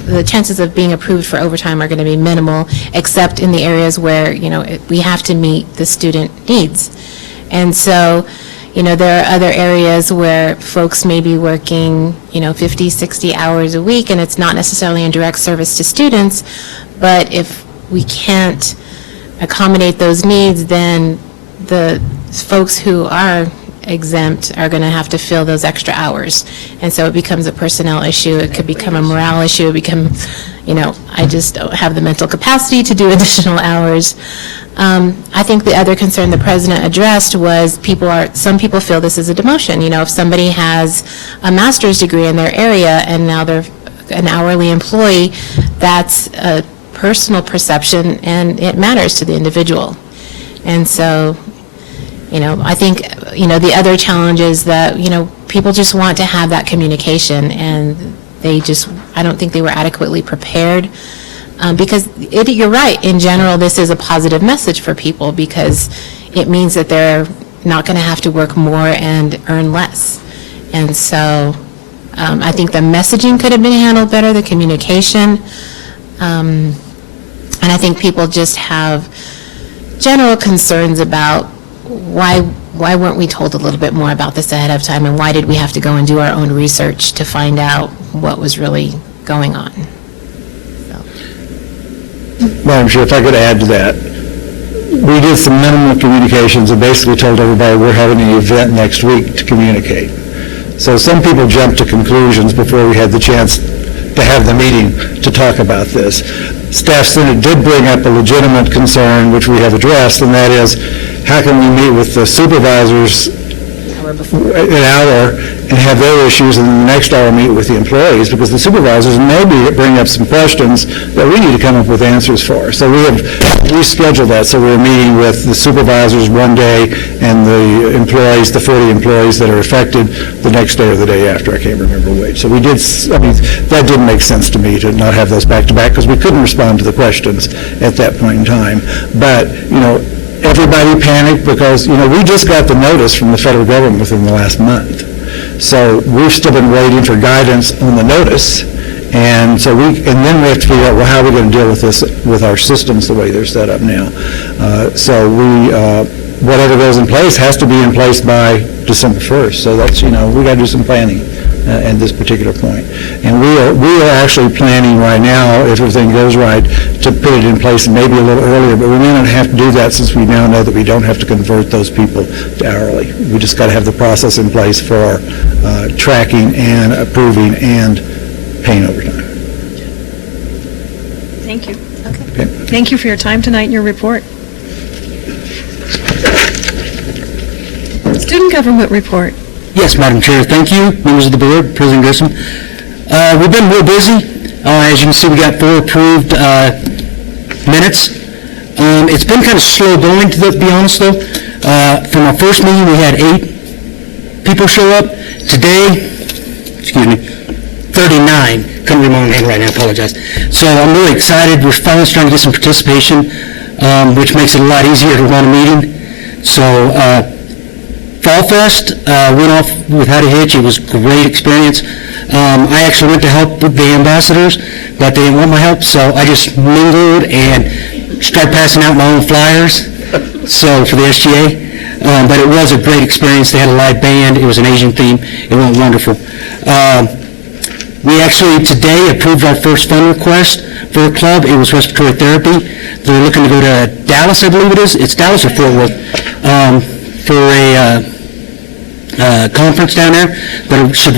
the chances of being approved for overtime are going to be minimal, except in the areas where, we have to meet the student needs. And so, there are other areas where folks may be working, 50, 60 hours a week, and it's not necessarily in direct service to students, but if we can't accommodate those needs, then the folks who are exempt are going to have to fill those extra hours. And so it becomes a personnel issue. It could become a morale issue. It become, I just don't have the mental capacity to do additional hours. I think the other concern the president addressed was some people feel this is a demotion. If somebody has a master's degree in their area and now they're an hourly employee, that's a personal perception and it matters to the individual. And so, I think, the other challenge is that, people just want to have that communication and I don't think they were adequately prepared. Because you're right, in general, this is a positive message for people because it means that they're not going to have to work more and earn less. And so I think the messaging could have been handled better, the communication. And I think people just have general concerns about why why weren't we told a little bit more about this ahead of time, and why did we have to go and do our own research to find out what was really going on? Madam Chair, if I could add to that. We did some minimal communications and basically told everybody we're having an event next week to communicate. So some people jumped to conclusions before we had the chance to have the meeting to talk about this. Staff Senate did bring up a legitimate concern, which we have addressed, and that is, how can we meet with the supervisors an hour and have their issues, and then the next hour meet with the employees, because the supervisors maybe bring up some questions that we need to come up with answers for. So we have rescheduled that, so we're meeting with the supervisors one day and the employees, the 40 employees that are affected, the next day or the day after. I can't remember which. So we did, that didn't make sense to me to not have those back to back, because we couldn't respond to the questions at that point in time. But, everybody panicked because, we just got the notice from the federal government within the last month. So we've still been waiting for guidance on the notice. And so then we have to figure out, well, how are we going to deal with this, with our systems the way they're set up now? So whatever goes in place has to be in place by December 1st. So that's, we got to do some planning at this particular point. And we are actually planning right now, if everything goes right, to put it in place maybe a little earlier, but we may not have to do that since we now know that we don't have to convert those people to hourly. We just got to have the process in place for tracking and approving and paying overtime. Thank you. Okay. Thank you for your time tonight and your report. Student government report. Yes, Madam Chair, thank you, members of the board, President Grissom. We've been real busy. As you can see, we got 4 approved minutes. It's been kind of slow going, to be honest, though. From our first meeting, we had 8 people show up. Today, 39. Couldn't read my own hand right now, I apologize. So I'm really excited. We're finally starting to get some participation, which makes it a lot easier to run a meeting. So, Fall Fest went off without a hitch. It was a great experience. I actually went to help with the ambassadors, but they didn't want my help, so I just mingled and started passing out my own flyers for the SGA. But it was a great experience. They had a live band. It was an Asian theme. It went wonderful. We actually today approved our first fund request for a club. It was respiratory therapy. They're looking to go to Dallas, I believe it is. It's Dallas or Fort Worth. For a conference down there, but they should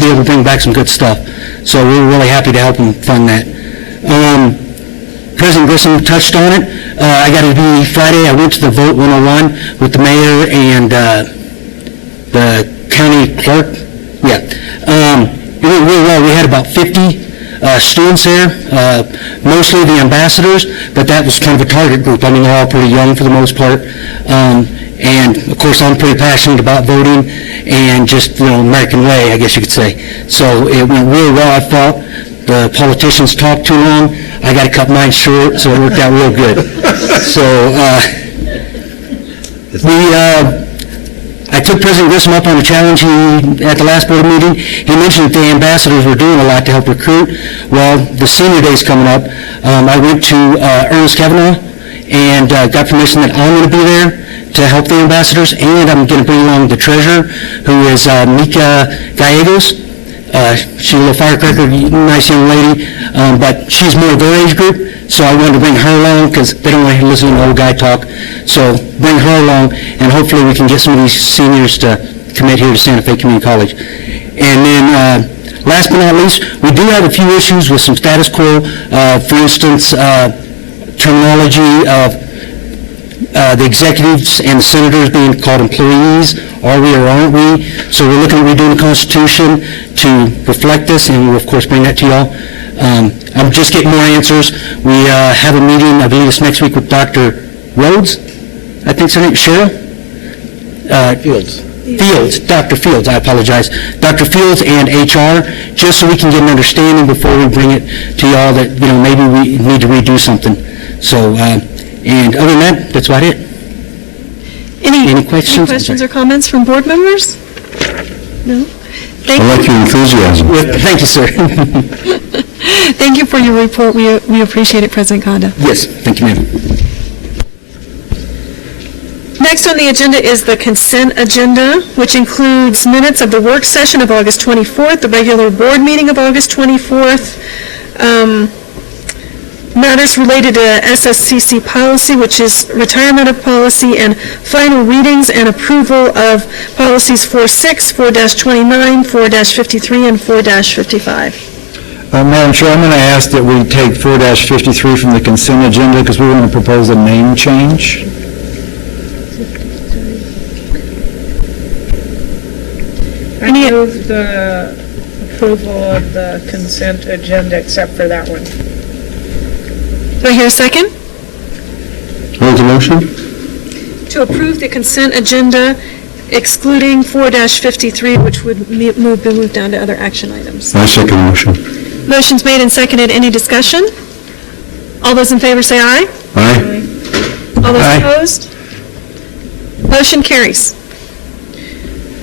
be able to bring back some good stuff. So we're really happy to help them fund that. President Grissom touched on it. I got to be Friday. I went to the Vote 101 with the mayor and the county clerk. Yeah. It went really well. We had about 50 students there, mostly the ambassadors, but that was kind of a target group. I mean, they're all pretty young for the most part. And, of course, I'm pretty passionate about voting and just, American way, I guess you could say. So it went really well, I thought. The politicians talked too long. I got to cut mine short, so it worked out real good. So I took President Grissom up on a challenge at the last board meeting. He mentioned that the ambassadors were doing a lot to help recruit. Well, the senior day's coming up. I went to Ernest Kavanaugh and got permission that I'm going to be there to help the ambassadors, and I'm going to bring along the treasurer, who is Mika Gallegos. She's a little firecracker, nice young lady, but she's more their age group, so I wanted to bring her along because they don't want to listen to old guy talk. So bring her along, and hopefully we can get some of these seniors to commit here to Santa Fe Community College. And then last but not least, we do have a few issues with some status quo. For instance, terminology of the executives and the senators being called employees. Are we or aren't we? So we're looking at redoing the Constitution to reflect this, and we'll, of course, bring that to y'all. I'm just getting more answers. We have a meeting, I believe it's next week, with Dr. Rhodes, I think her name, Cheryl? Fields, Dr. Fields, I apologize. Dr. Fields and HR, just so we can get an understanding before we bring it to y'all that, maybe we need to redo something. So, and other than that, that's about it. Any questions? Any questions or comments from board members? No? Thank I like your enthusiasm. Thank you, sir. Thank you for your report. We appreciate it, President Conda. Yes, thank you, ma'am. Next on the agenda is the consent agenda, which includes minutes of the work session of August 24th, the regular board meeting of August 24th, matters related to SFCC policy, which is retirement of policy, and final readings and approval of policies 4.6, 4-29, 4-53, and 4-55. Madam Chair, I'm going to ask that we take 4-53 from the consent agenda because we want to propose a name change. I move the approval of the consent agenda except for that one. Do I hear a second? Hold the motion? To approve the consent agenda excluding 4-53, which would be moved down to other action items. I second the motion. Motion's made and seconded. Any discussion? All those in favor say aye. Aye. All those Aye. opposed? Motion carries.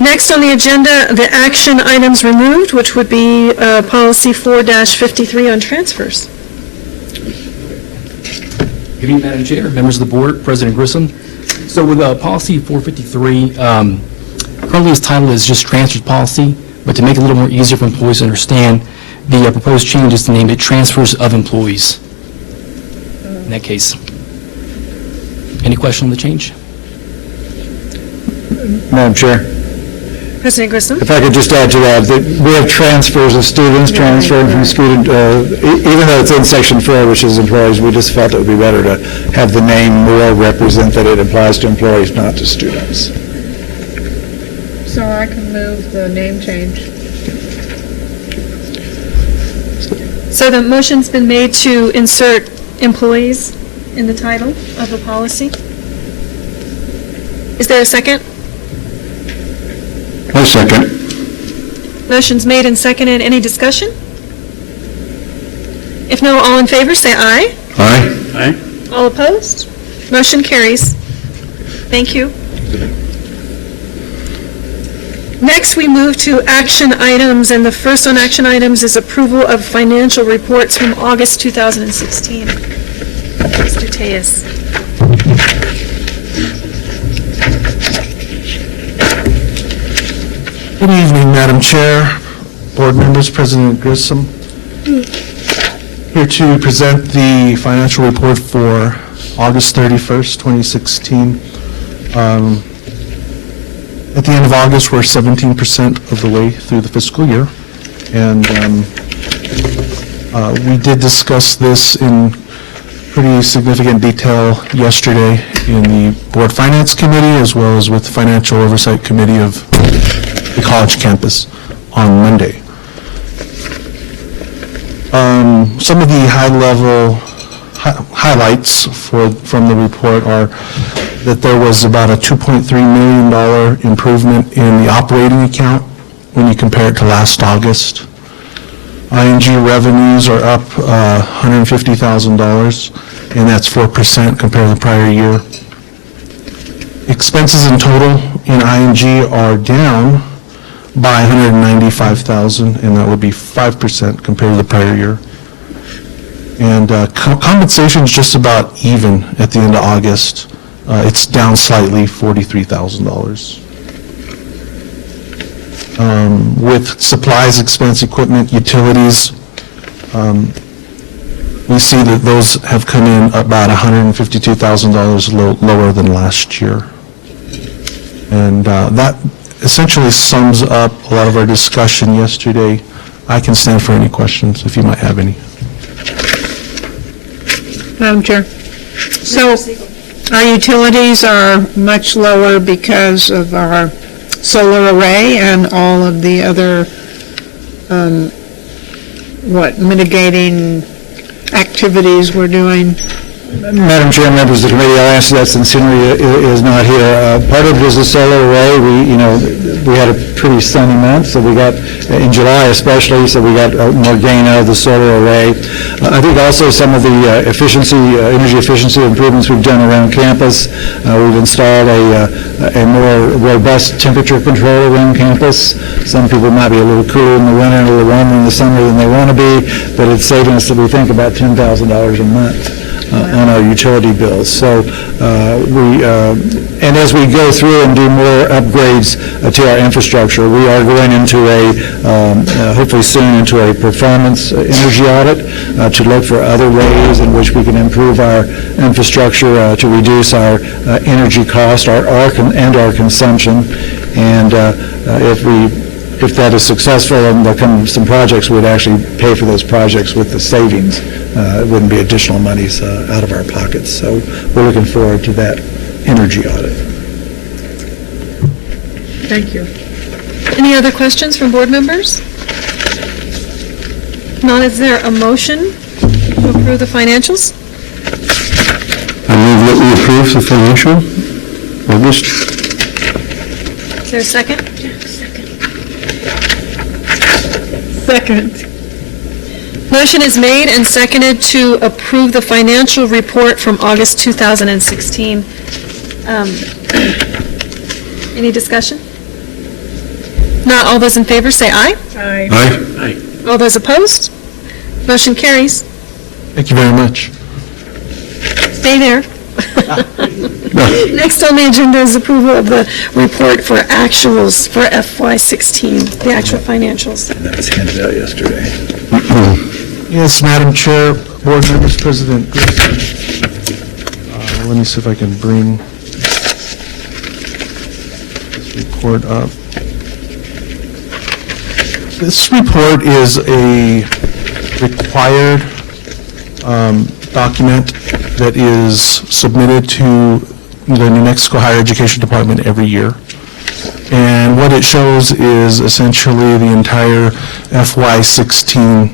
Next on the agenda, the action items removed, which would be policy 4-53 on transfers. Good evening, Madam Chair, members of the board, President Grissom. So with policy 453, currently its title is just transfers policy, but to make it a little more easier for employees to understand, the proposed change is to name it transfers of employees. In that case. Any question on the change? Madam Chair, President Grissom? if I could just add to that we have transfers of students transferring from student, even though it's in section 4, which is employees, we just felt it would be better to have the name more represent that it applies to employees, not to students. So I can move the name change. So the motion's been made to insert employees in the title of the policy. Is there a second? I second. Motion's made and seconded. Any discussion? If no, all in favor, say aye. Aye. Aye. All opposed? Motion carries. Thank you. Next, we move to action items, and the first on action items is approval of financial reports from August 2016. Mr. Tejas. Good evening, Madam Chair, board members, President Grissom. Here to present the financial report for August 31st, 2016. At the end of August, we're 17% of the way through the fiscal year, and we did discuss this in pretty significant detail yesterday in the Board Finance Committee, as well as with the Financial Oversight Committee of the college campus on Monday. Some of the high-level highlights from the report are that there was about a $2.3 million improvement in the operating account when you compare it to last August. ING revenues are up $150,000, and that's 4% compared to the prior year. Expenses in total in ING are down by $195,000, and that would be 5% compared to the prior year. And compensation is just about even at the end of August. It's down slightly, $43,000. With supplies, expense, equipment, utilities, we see that those have come in about $152,000 lower than last year. And that essentially sums up a lot of our discussion yesterday. I can stand for any questions if you might have any. Madam Chair. So our utilities are much lower because of our solar array and all of the other, mitigating activities we're doing. Madam Chair, members of the committee, I'll answer that since Henry is not here. Part of it is the solar array. We had a pretty sunny month, so we got, in July especially, so we got more gain out of the solar array. I think also some of the energy efficiency improvements we've done around campus. We've installed a more robust temperature control around campus. Some people might be a little cooler in the winter and a little warmer in the summer than they want to be, but it's saving us, we think, about $10,000 a month. on our utility bills. So and as we go through and do more upgrades to our infrastructure, we are going into hopefully soon into a performance energy audit to look for other ways in which we can improve our infrastructure to reduce our energy cost and our consumption. And if that is successful and there come some projects, we'd actually pay for those projects with the savings. It wouldn't be additional monies out of our pockets. So we're looking forward to that energy audit. Thank you. Any other questions from board members? If not, is there a motion to approve the financials? I move that we approve the financial August. Is there a second? Second. Motion is made and seconded to approve the financial report from August 2016. Any discussion? Not all those in favor say aye. Aye. Aye. All those opposed? Motion carries. Thank you very much. Stay there. Next on the agenda is approval of the report for actuals for FY16, the actual financials. That was handed out yesterday. Yes, Madam Chair, board members, President Grissom. Let me see if I can bring this report up. This report is a required document that is submitted to the New Mexico Higher Education Department every year. And what it shows is essentially the entire FY16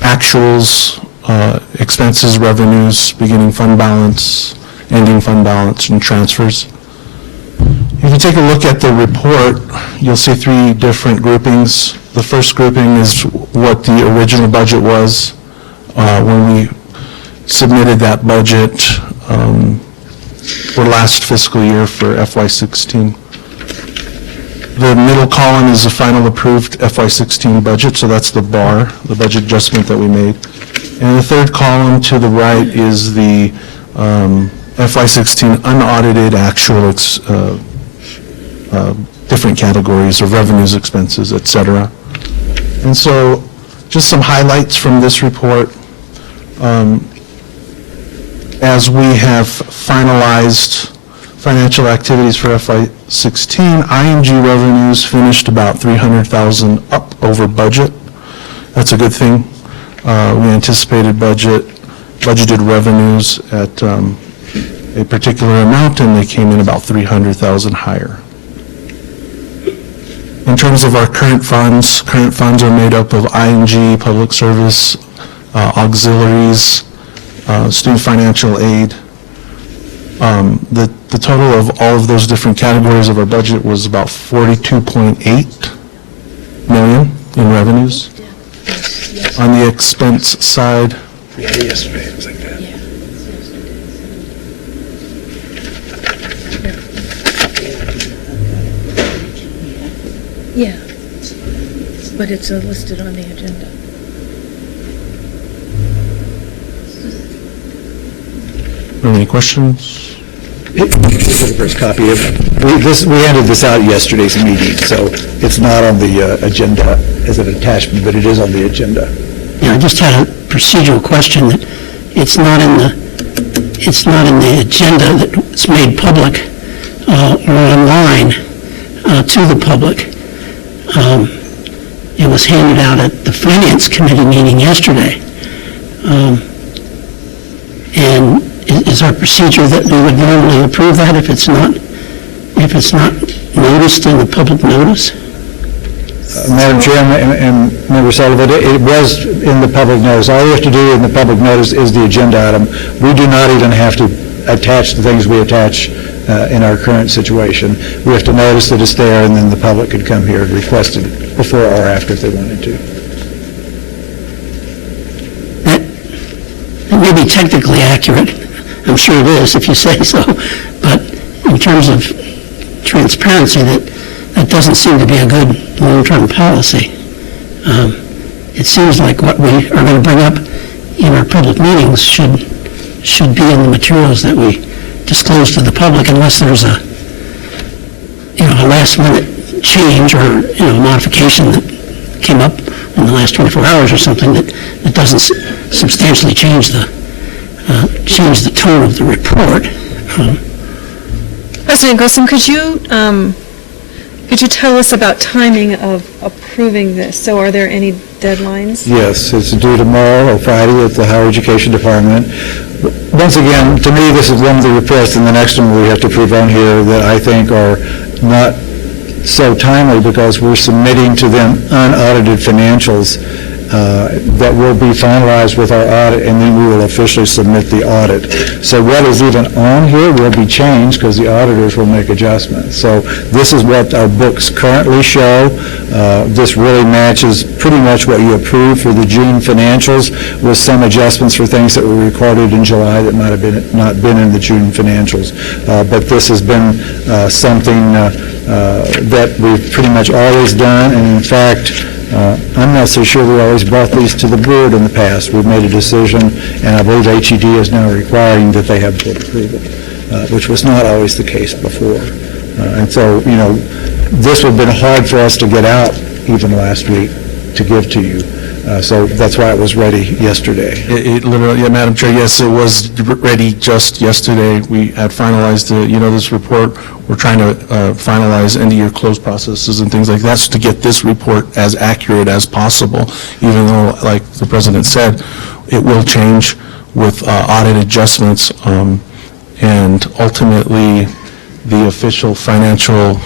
actuals, expenses, revenues, beginning fund balance, ending fund balance, and transfers. If you take a look at the report, you'll see three different groupings. The first grouping is what the original budget was when we submitted that budget for last fiscal year for FY16. The middle column is the final approved FY16 budget, so that's the bar, the budget adjustment that we made. And the third column to the right is the FY16 unaudited actual different categories of revenues, expenses, et cetera. And so just some highlights from this report. As we have finalized financial activities for FY16, IMG revenues finished about $300,000 up over budget. That's a good thing. We anticipated budgeted revenues at a particular amount, and they came in about $300,000 higher. In terms of our current funds are made up of IMG, public service, auxiliaries, student financial aid. The total of all of those different categories of our budget was about $42.8 million in revenues. On the expense side, Yesterday, it was like that. Yeah, but it's listed on the agenda. any questions? This is the first copy of, we handed this out yesterday's meeting, so it's not on the agenda as an attachment, but it is on the agenda. Yeah, I just had a procedural question that it's not in the agenda that's made public or online to the public. It was handed out at the Finance Committee meeting yesterday. And is our procedure that we would normally approve that if it's not noticed in the public notice? Madam Chair and Member Sullivan, it was in the public notice. All we have to do in the public notice is the agenda item. We do not even have to attach the things we attach in our current situation. We have to notice that it's there, and then the public could come here and request it before or after if they wanted to. That may be technically accurate. I'm sure it is if you say so. But in terms of transparency, that doesn't seem to be a good long-term policy. It seems like what we are going to bring up in our public meetings should be in the materials that we disclose to the public, unless there's a last minute change or, modification that came up in the last 24 hours or something that doesn't substantially change the tone of the report. President Grissom, could you tell us about timing of approving this? So are there any deadlines? Yes, it's due tomorrow or Friday at the Higher Education Department. Once again, to me, this is one of the reports, and the next one we have to prove on here that I think are not so timely because we're submitting to them unaudited financials that will be finalized with our audit, and then we will officially submit the audit. So what is even on here will be changed because the auditors will make adjustments. So this is what our books currently show. This really matches pretty much what you approved for the June financials, with some adjustments for things that were recorded in July that might have not been in the June financials. But this has been something that we've pretty much always done, and in fact, I'm not so sure we always brought these to the board in the past. We've made a decision, and I believe HED is now requiring that they have board approval, which was not always the case before. And so, this would have been hard for us to get out even last week to give to you. So that's why it was ready yesterday. It literally, Madam Chair, yes, it was ready just yesterday. We had finalized this report. We're trying to finalize end-of-year close processes and things like that to get this report as accurate as possible, even though, like the President said, it will change with audit adjustments, and ultimately the official financial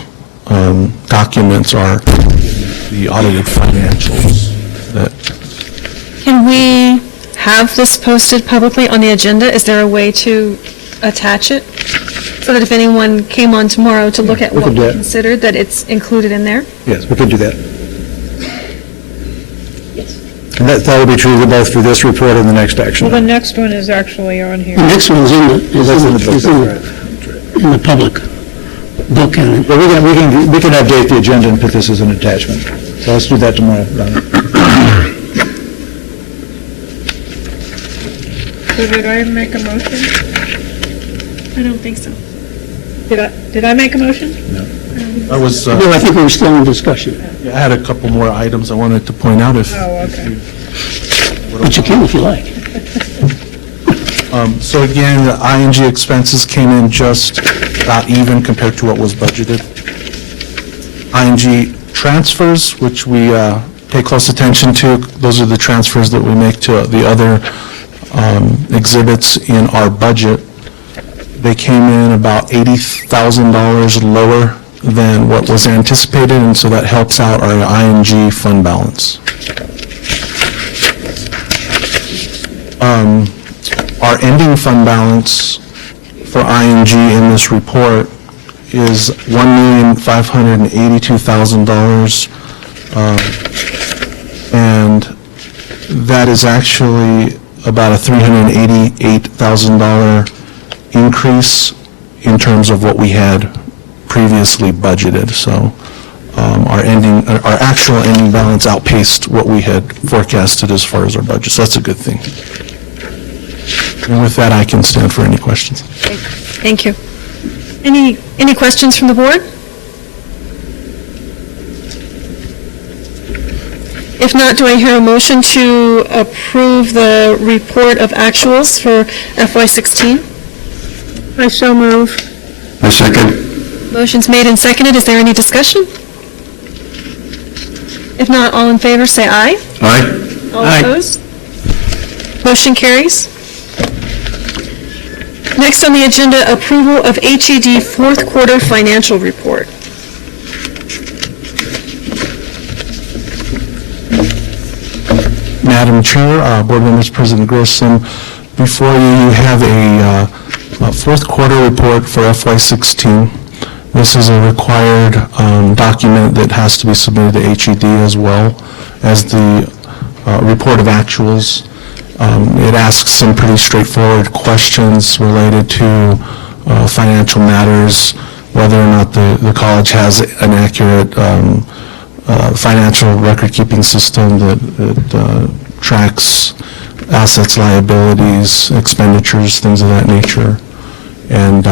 documents are the audited financials. Can we have this posted publicly on the agenda? Is there a way to attach it so that if anyone came on tomorrow to look at what we considered, that it's included in there? Yes, we could do that. And that would be true both for this report and the next action. Well, the next one is actually on here. The next one's in the public book. And but we can update the agenda and put this as an attachment. So let's do that tomorrow, Donna. So did I make a motion? I don't think so. Did I make a motion? No. I was. No, I think we were still in discussion. I had a couple more items I wanted to point out if. Oh, okay. But you can if you like. So again, the ING expenses came in just about even compared to what was budgeted. ING transfers, which we pay close attention to, those are the transfers that we make to the other exhibits in our budget. They came in about $80,000 lower than what was anticipated, and so that helps out our ING fund balance. Our ending fund balance for ING in this report is $1,582,000, and that is actually about a $388,000 increase in terms of what we had previously budgeted. So our actual ending balance outpaced what we had forecasted as far as our budget. So that's a good thing. And with that, I can stand for any questions. Thank you. Any questions from the board? If not, do I hear a motion to approve the report of actuals for FY16? I so move. I second. Motion's made and seconded. Is there any discussion? If not, all in favor, say aye. Aye. All opposed? Motion carries. Next on the agenda, approval of HED fourth quarter financial report. Madam Chair, Board Members, President Grissom, before you have a fourth quarter report for FY16. This is a required document that has to be submitted to HED as well as the report of actuals. It asks some pretty straightforward questions related to financial matters, whether or not the college has an accurate financial record-keeping system that tracks assets, liabilities, expenditures, things of that nature. And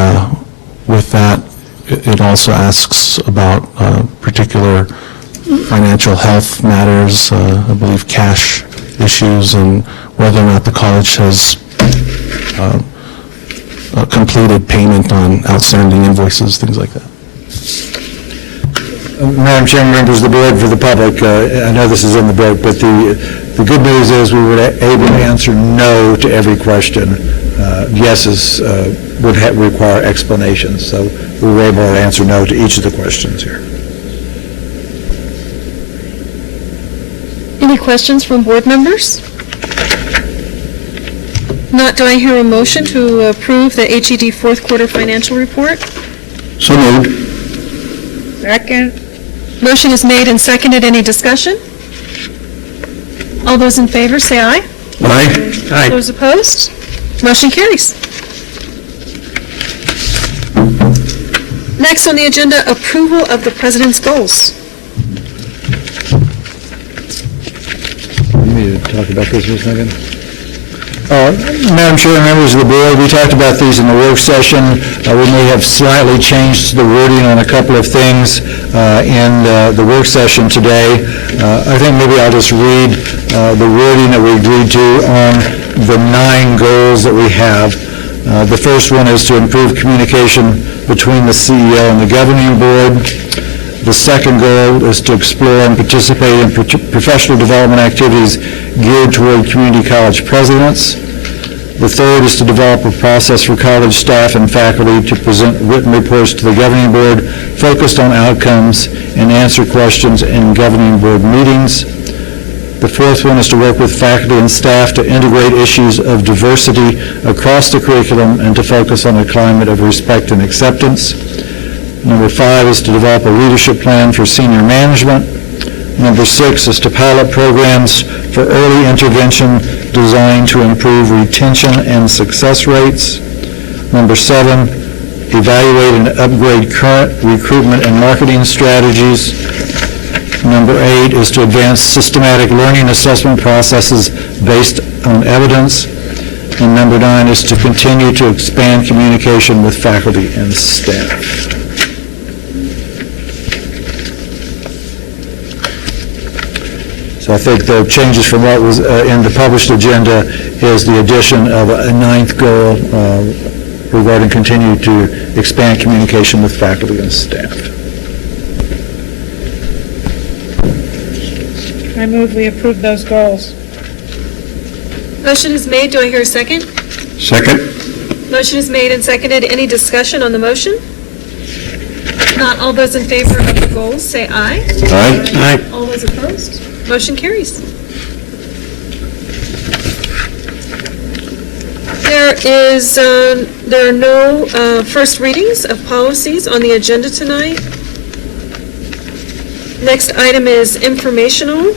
with that, it also asks about particular financial health matters, I believe cash issues, and whether or not the college has completed payment on outstanding invoices, things like that. Madam Chairman, members of the board, for the public, I know this is in the book, but the good news is we were able to answer no to every question. Yeses would require explanations, so we were able to answer no to each of the questions here. Any questions from board members? Not, do I hear a motion to approve the HED fourth quarter financial report? So moved. Second. Motion is made and seconded. Any discussion? All those in favor, say aye. Aye. Those opposed? Motion carries. Next on the agenda, approval of the president's goals. You need to talk about this for a second. Madam Chair, members of the board, we talked about these in the work session. We may have slightly changed the wording on a couple of things in the work session today. I think maybe I'll just read the wording that we agreed to on the 9 goals that we have. The first one is to improve communication between the CEO and the governing board. The second goal is to explore and participate in professional development activities geared toward community college presidents. The third is to develop a process for college staff and faculty to present written reports to the governing board focused on outcomes and answer questions in governing board meetings. The fourth one is to work with faculty and staff to integrate issues of diversity across the curriculum and to focus on a climate of respect and acceptance. Number 5 is to develop a leadership plan for senior management. Number 6 is to pilot programs for early intervention designed to improve retention and success rates. Number 7, evaluate and upgrade current recruitment and marketing strategies. Number 8 is to advance systematic learning assessment processes based on evidence. And number 9 is to continue to expand communication with faculty and staff. So I think the changes from what was in the published agenda is the addition of a 9th goal regarding continue to expand communication with faculty and staff. I move we approve those goals. Motion is made. Do I hear a second? Second. Motion is made and seconded. Any discussion on the motion? Not, all those in favor of the goals, say aye. Aye. All those opposed? Motion carries. There are no first readings of policies on the agenda tonight. Next item is informational.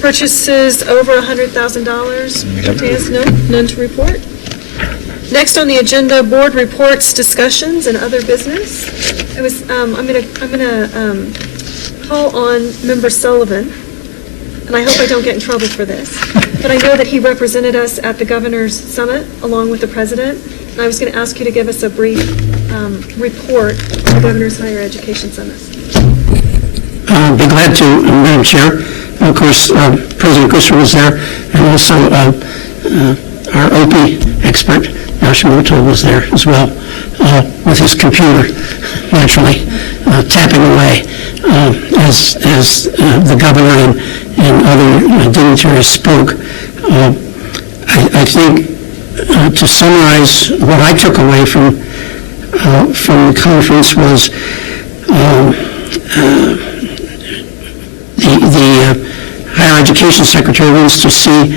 Purchases over $100,000. Yes, no, none to report. Next on the agenda, board reports, discussions, and other business. I'm gonna call on Member Sullivan, and I hope I don't get in trouble for this, but I know that he represented us at the Governor's Summit along with the President, and I was going to ask you to give us a brief report on the Governor's Higher Education Summit. I'd be glad to, Madam Chair. Of course, President Grissom was there, and also our OP expert, Yashimoto, was there as well, with his computer, naturally, tapping away as the governor and other dignitaries spoke. I think, to summarize, what I took away from the conference was the higher education secretary wants to see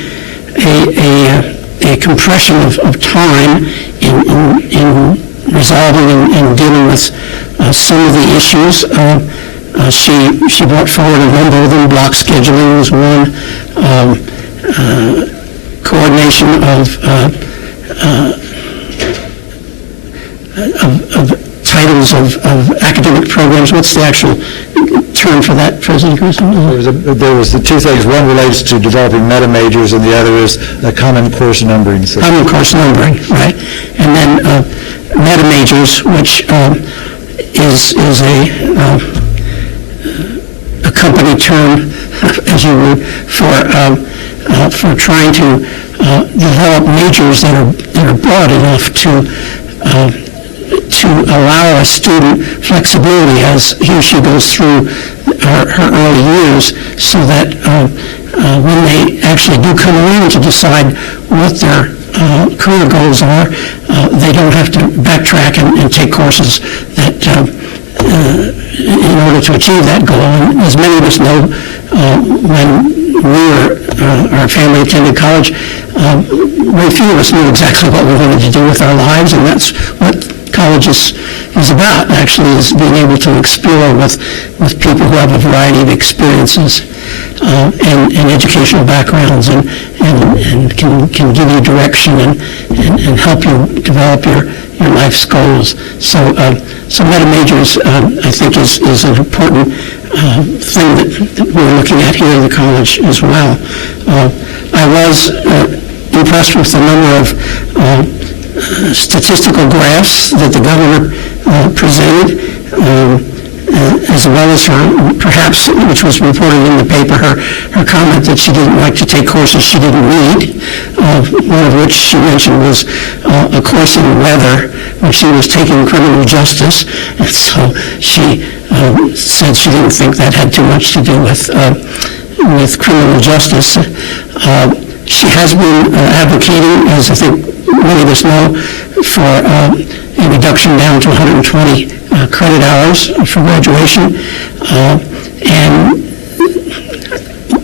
a compression of time in resolving and dealing with some of the issues. She brought forward a number of them. Block scheduling was one. Coordination of titles of academic programs. What's the actual term for that, President Grissom? There was the two things. One relates to developing meta majors, and the other is a common course numbering system. Common course numbering, right. And then meta majors, which is a company term, as you would, for trying to develop majors that are broad enough to allow a student flexibility as he or she goes through her early years, so that when they actually do come around to decide what their career goals are, they don't have to backtrack and take courses that in order to achieve that goal. And as many of us know, when our family attended college, very few of us knew exactly what we wanted to do with our lives, and that's what college is about, actually, is being able to explore with people who have a variety of experiences and educational backgrounds, and can give you direction and help you develop your life's goals. So meta majors, I think, is an important thing that we're looking at here in the college as well. I was impressed with the number of statistical graphs that the governor presented, as well as her, perhaps, which was reported in the paper, her comment that she didn't like to take courses she didn't need, one of which she mentioned was a course in weather when she was taking criminal justice, and so she said she didn't think that had too much to do with criminal justice. She has been advocating, as I think many of us know, for a reduction down to 120 credit hours for graduation. And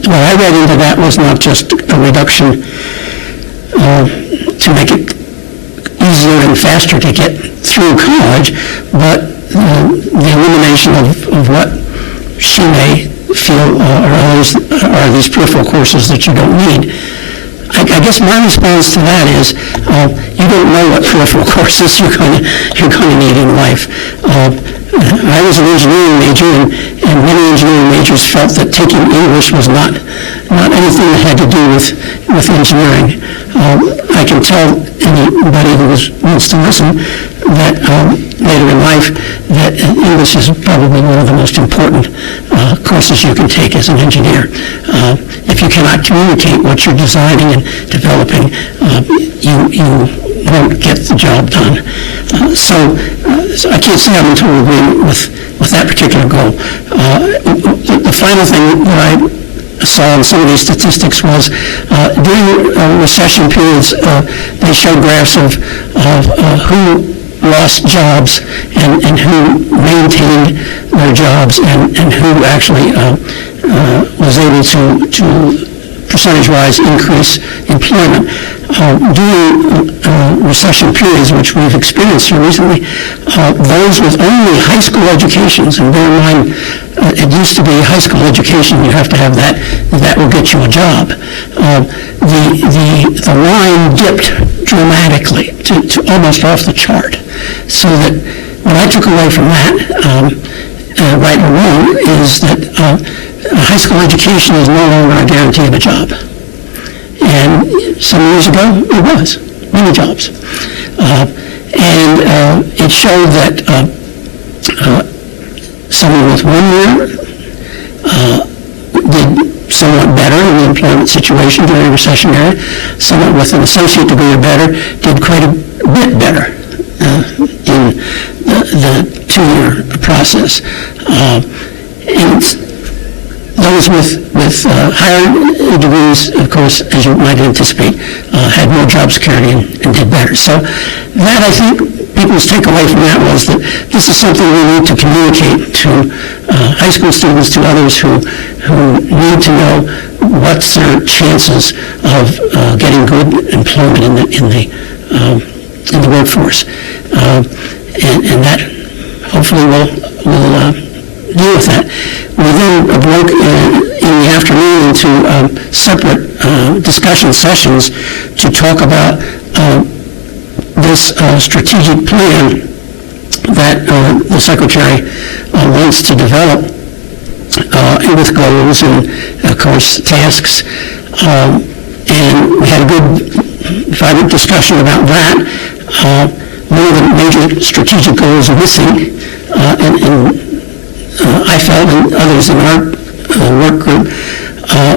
what I read into that was not just a reduction to make it easier and faster to get through college, but the elimination of what she may feel are these peripheral courses that you don't need. I guess my response to that is, you don't know what peripheral courses you're going to need in life. I was an engineering major, and many engineering majors felt that taking English was not anything that had to do with engineering. I can tell anybody who wants to listen that later in life that English is probably one of the most important courses you can take as an engineer. If you cannot communicate what you're designing and developing, you won't get the job done. So I can't say I'm in total agreement with that particular goal. The final thing that I saw in some of these statistics was during recession periods, they showed graphs of who lost jobs and who maintained their jobs and who actually was able to percentage-wise increase employment. During recession periods, which we've experienced here recently, those with only high school educations, and bear in mind, it used to be high school education, you have to have that will get you a job. The line dipped dramatically to almost off the chart, so that what I took away from that, right or wrong, is that high school education is no longer a guarantee of a job. And some years ago, it was, many jobs. And it showed that someone with 1 year did somewhat better in the employment situation during the recession era. Someone with an associate degree or better did quite a bit better in the 2-year process. And those with higher degrees, of course, as you might anticipate, had more job security and did better. So that, I think, people's takeaway from that was that this is something we need to communicate to high school students, to others who need to know what's their chances of getting good employment in the workforce, and that hopefully will deal with that. We then broke in the afternoon into separate discussion sessions to talk about this strategic plan that the Secretary wants to develop and with goals and, of course, tasks. And we had a good, vibrant discussion about that. One of the major strategic goals missing, and I felt, and others in our work group,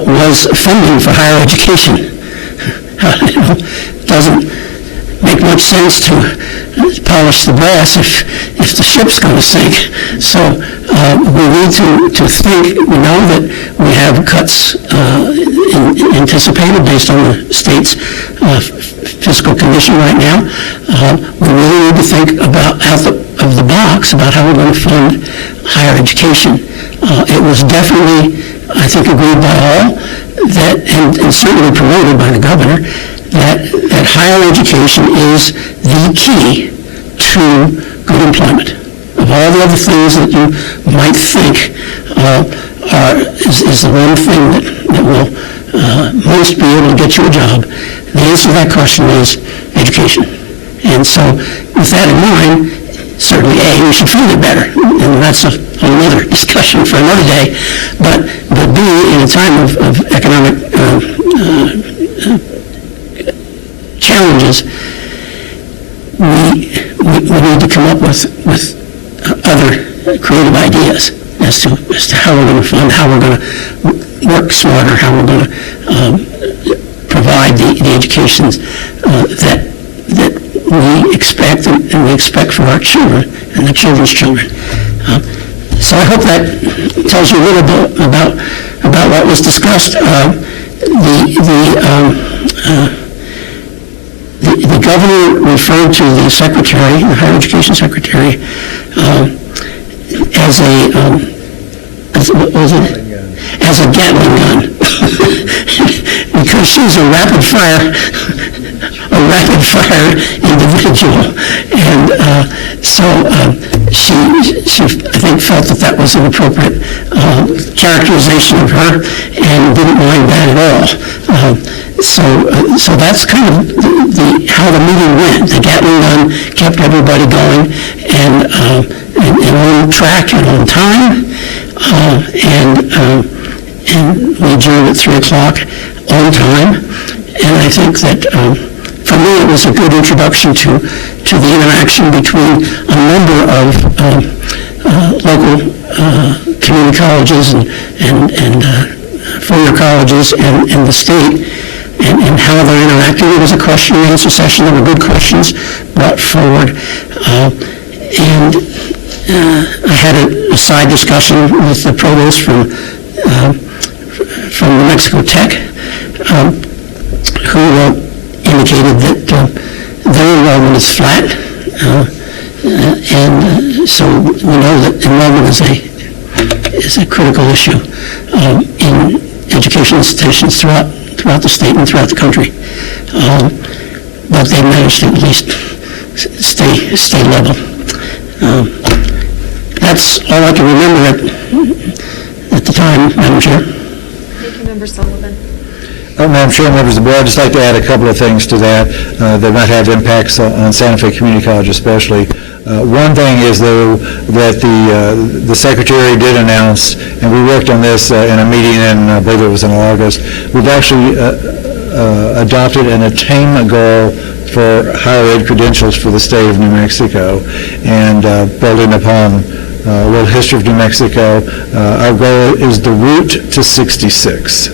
was funding for higher education. It doesn't make much sense to polish the brass if the ship's going to sink. So we need to think. We know that we have cuts anticipated based on the state's fiscal condition right now. We really need to think about out of the box about how we're going to fund higher education. It was definitely, I think, agreed by all that, and certainly promoted by the governor, that higher education is the key to good employment. Of all the other things that you might think is the one thing that will most be able to get you a job, the answer to that question is education. And so with that in mind, certainly A, we should fund it better, and that's a whole other discussion for another day, but B, in a time of economic challenges, we need to come up with other creative ideas as to how we're going to fund, how we're going to work smarter, how we're going to provide the educations that we expect and we expect for our children and the children's children. So I hope that tells you a little bit about what was discussed. The governor referred to the secretary, the higher education secretary, as a Gatling gun, because she's a rapid fire individual, and so she I think felt that was an appropriate characterization of her, and didn't mind that at all. So that's kind of how the meeting went. The Gatling gun kept everybody going and on track and on time, and we adjourned at 3 o'clock on time. And I think that for me it was a good introduction to the interaction between a number of local community colleges and four-year colleges and the state, and how they're interacting. It was a question and answer session. There were good questions brought forward. And I had a side discussion with the provost from New Mexico Tech, who indicated that their enrollment is flat. And so we know that enrollment is a critical issue in educational institutions throughout the state and throughout the country. But they managed to at least stay level. That's all I can remember at the time, Madam Chair. Thank you, Member Sullivan. Madam Chair, members of the board, I'd just like to add a couple of things to that that might have impacts on Santa Fe Community College especially. One thing is, though, that the Secretary did announce, and we worked on this in a meeting in, I believe it was in August, we've actually adopted an attainment goal for higher ed credentials for the state of New Mexico. And building upon a little history of New Mexico, our goal is the route to 66.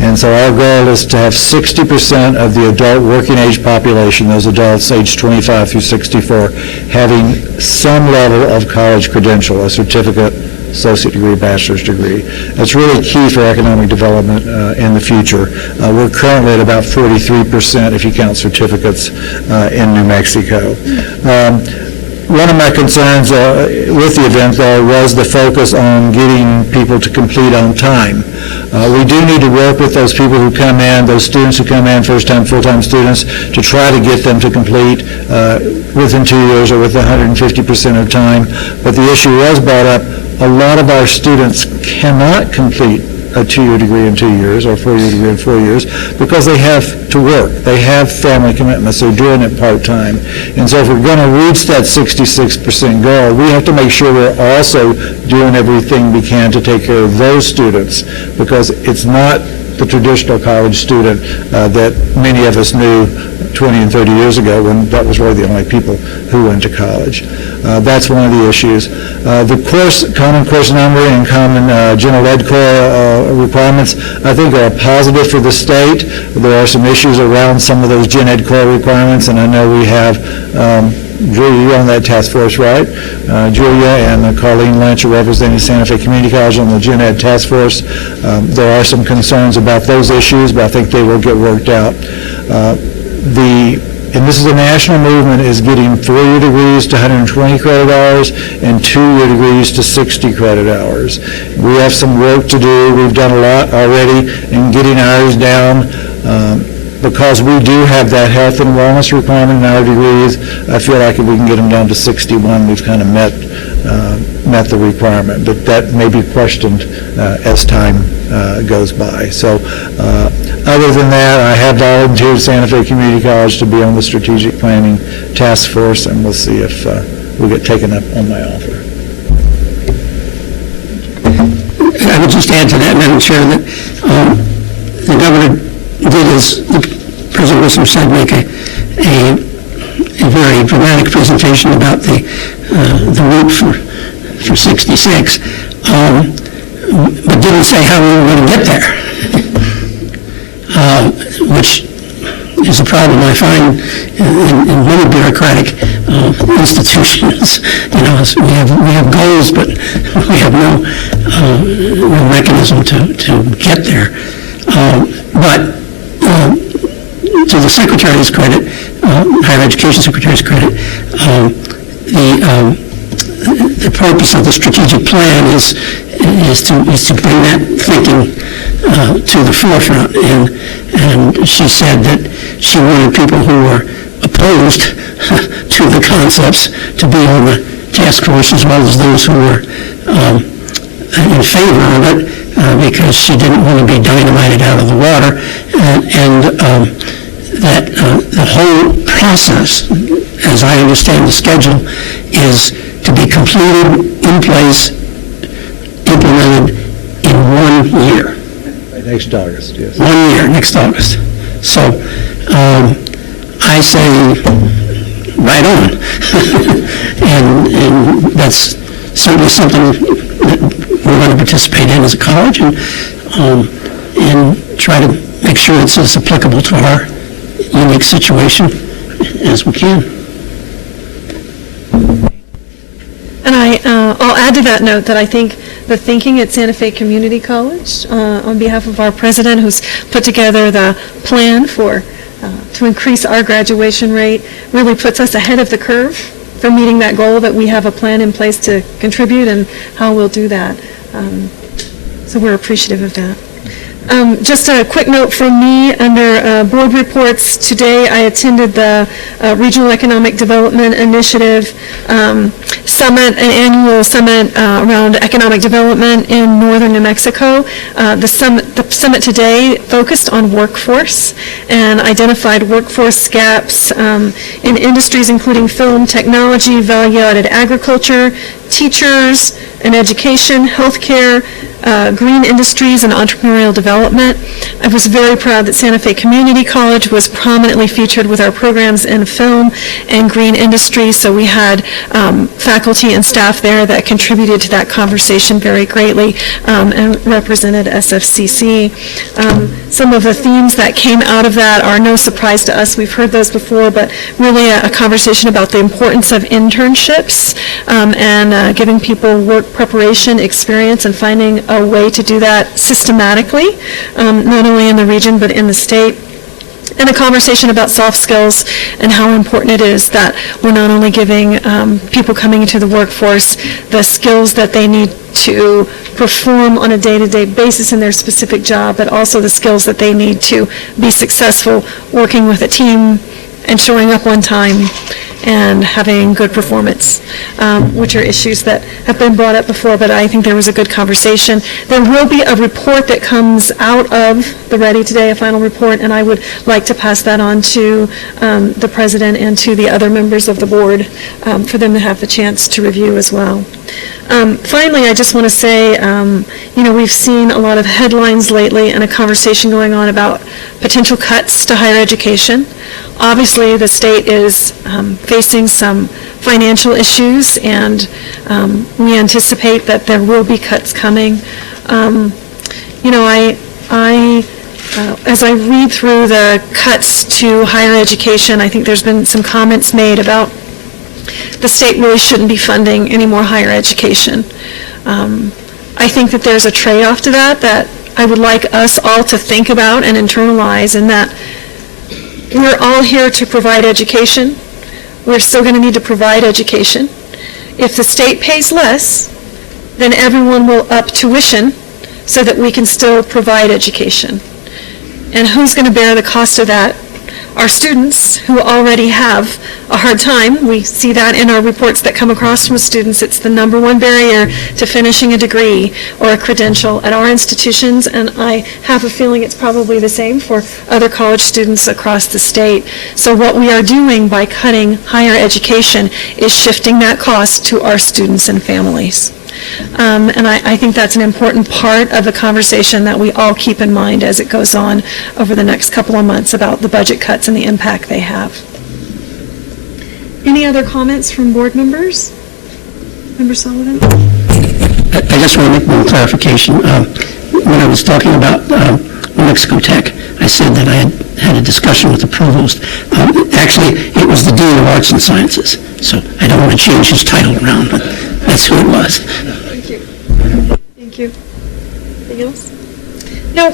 And so our goal is to have 60% of the adult working age population, those adults aged 25 through 64, having some level of college credential, a certificate, associate degree, bachelor's degree. That's really key for economic development in the future. We're currently at about 43% if you count certificates in New Mexico. One of my concerns with the event, though, was the focus on getting people to complete on time. We do need to work with those people who come in, those students who come in, first-time, full-time students, to try to get them to complete within 2 years or with 150% of time. But the issue was brought up, a lot of our students cannot complete a 2-year degree in 2 years or a 4-year degree in 4 years because they have to work. They have family commitments. They're doing it part-time. And so if we're going to reach that 66% goal, we have to make sure we're also doing everything we can to take care of those students, because it's not the traditional college student that many of us knew 20 and 30 years ago when that was really the only people who went to college. That's one of the issues. The common course number and common general ed core requirements, I think, are a positive for the state. There are some issues around some of those gen ed core requirements, and I know we have Julia, you're on that task force, right? Julia and Colleen Lynch are representing Santa Fe Community College on the Gen Ed Task Force. There are some concerns about those issues, but I think they will get worked out. And this is a national movement, is getting 4-year degrees to 120 credit hours and 2-year degrees to 60 credit hours. We have some work to do. We've done a lot already in getting ours down. Because we do have that health and wellness requirement in our degrees, I feel like if we can get them down to 61, we've kind of met the requirement. But that may be questioned as time goes by. So other than that, I have volunteered Santa Fe Community College to be on the strategic planning task force, and we'll see if we get taken up on my offer. I would just add to that, Madam Chair, that the governor did, as President Grissom said, make a very dramatic presentation about the route for 66, but didn't say how we were going to get there, which is a problem I find in many bureaucratic institutions. You know, we have goals, but we have no mechanism to get there. But to the Secretary's credit, Higher Education Secretary's credit, the purpose of the strategic plan is to bring that thinking to the forefront. And she said that she wanted people who were opposed to the concepts to be on the task force, as well as those who were in favor of it, because she didn't want to be dynamited out of the water, and that the whole process, as I understand the schedule, is to be completed, in place, implemented in 1 year. Next August, yes. 1 year, next August. So I say right on. and that's certainly something that we're going to participate in as a college, and try to make sure it's as applicable to our unique situation as we can. And I'll add to that note that I think the thinking at Santa Fe Community College, on behalf of our president, who's put together the plan to increase our graduation rate, really puts us ahead of the curve for meeting that goal, that we have a plan in place to contribute and how we'll do that. So we're appreciative of that. Just a quick note from me under board reports. Today I attended the Regional Economic Development Initiative Summit, an annual summit around economic development in northern New Mexico. The summit today focused on workforce and identified workforce gaps in industries including film, technology, value-added agriculture, teachers and education, healthcare, green industries, and entrepreneurial development. I was very proud that Santa Fe Community College was prominently featured with our programs in film and green industry, so we had faculty and staff there that contributed to that conversation very greatly and represented SFCC. Some of the themes that came out of that are no surprise to us. We've heard those before, but really a conversation about the importance of internships and giving people work preparation experience and finding a way to do that systematically, not only in the region but in the state. And a conversation about soft skills and how important it is that we're not only giving people coming into the workforce the skills that they need to perform on a day-to-day basis in their specific job, but also the skills that they need to be successful working with a team and showing up on time and having good performance, which are issues that have been brought up before, but I think there was a good conversation. There will be a report that comes out of the Ready Today, a final report, and I would like to pass that on to the president and to the other members of the board for them to have the chance to review as well. Finally, I just want to say, we've seen a lot of headlines lately and a conversation going on about potential cuts to higher education. Obviously, the state is facing some financial issues, and we anticipate that there will be cuts coming. As I read through the cuts to higher education, I think there's been some comments made about the state really shouldn't be funding any more higher education. I think that there's a trade-off to that I would like us all to think about and internalize, in that we're all here to provide education. We're still going to need to provide education. If the state pays less, then everyone will up tuition so that we can still provide education. And who's going to bear the cost of that? Our students, who already have a hard time. We see that in our reports that come across from students. It's the number one barrier to finishing a degree or a credential at our institutions, and I have a feeling it's probably the same for other college students across the state. So what we are doing by cutting higher education is shifting that cost to our students and families. And I think that's an important part of the conversation that we all keep in mind as it goes on over the next couple of months about the budget cuts and the impact they have. Any other comments from board members? Member Sullivan? I just want to make one clarification. When I was talking about New Mexico Tech, I said that I had a discussion with the provost. Actually, it was the Dean of Arts and Sciences, so I don't want to change his title around, but that's who it was. Thank you. Thank you. Anything else? No.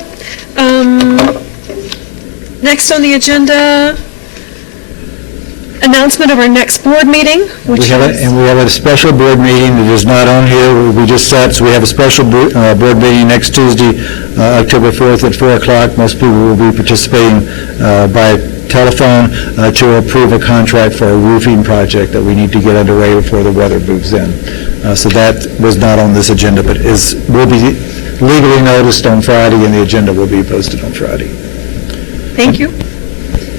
Next on the agenda, announcement of our next board meeting, which we have a special board meeting that is not on here. We just set, so we have a special board meeting next Tuesday, October 4th at 4 o'clock. Most people will be participating by telephone to approve a contract for a roofing project that we need to get underway before the weather moves in. So that was not on this agenda, but will be legally noticed on Friday, and the agenda will be posted on Friday. Thank you.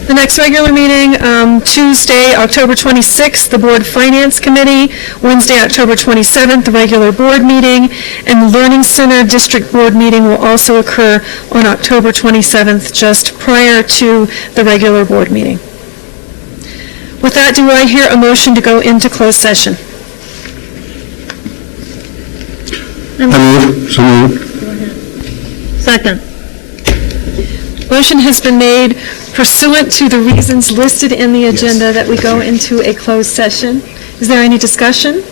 The next regular meeting, Tuesday, October 26th, the Board Finance Committee. Wednesday, October 27th, the regular board meeting. And the Learning Center District Board meeting will also occur on October 27th, just prior to the regular board meeting. With that, do I hear a motion to go into closed session? I move. So moved. Second. Motion has been made pursuant to the reasons listed in the agenda that we go into a closed session. Is there any discussion?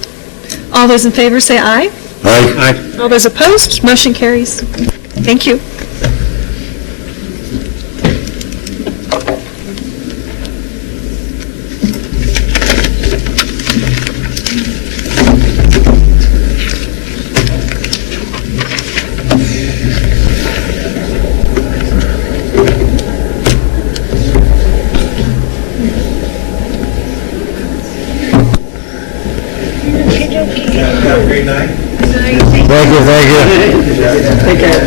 All those in favor say aye. Aye. All those opposed, motion carries. Thank you. Thank you. Take care.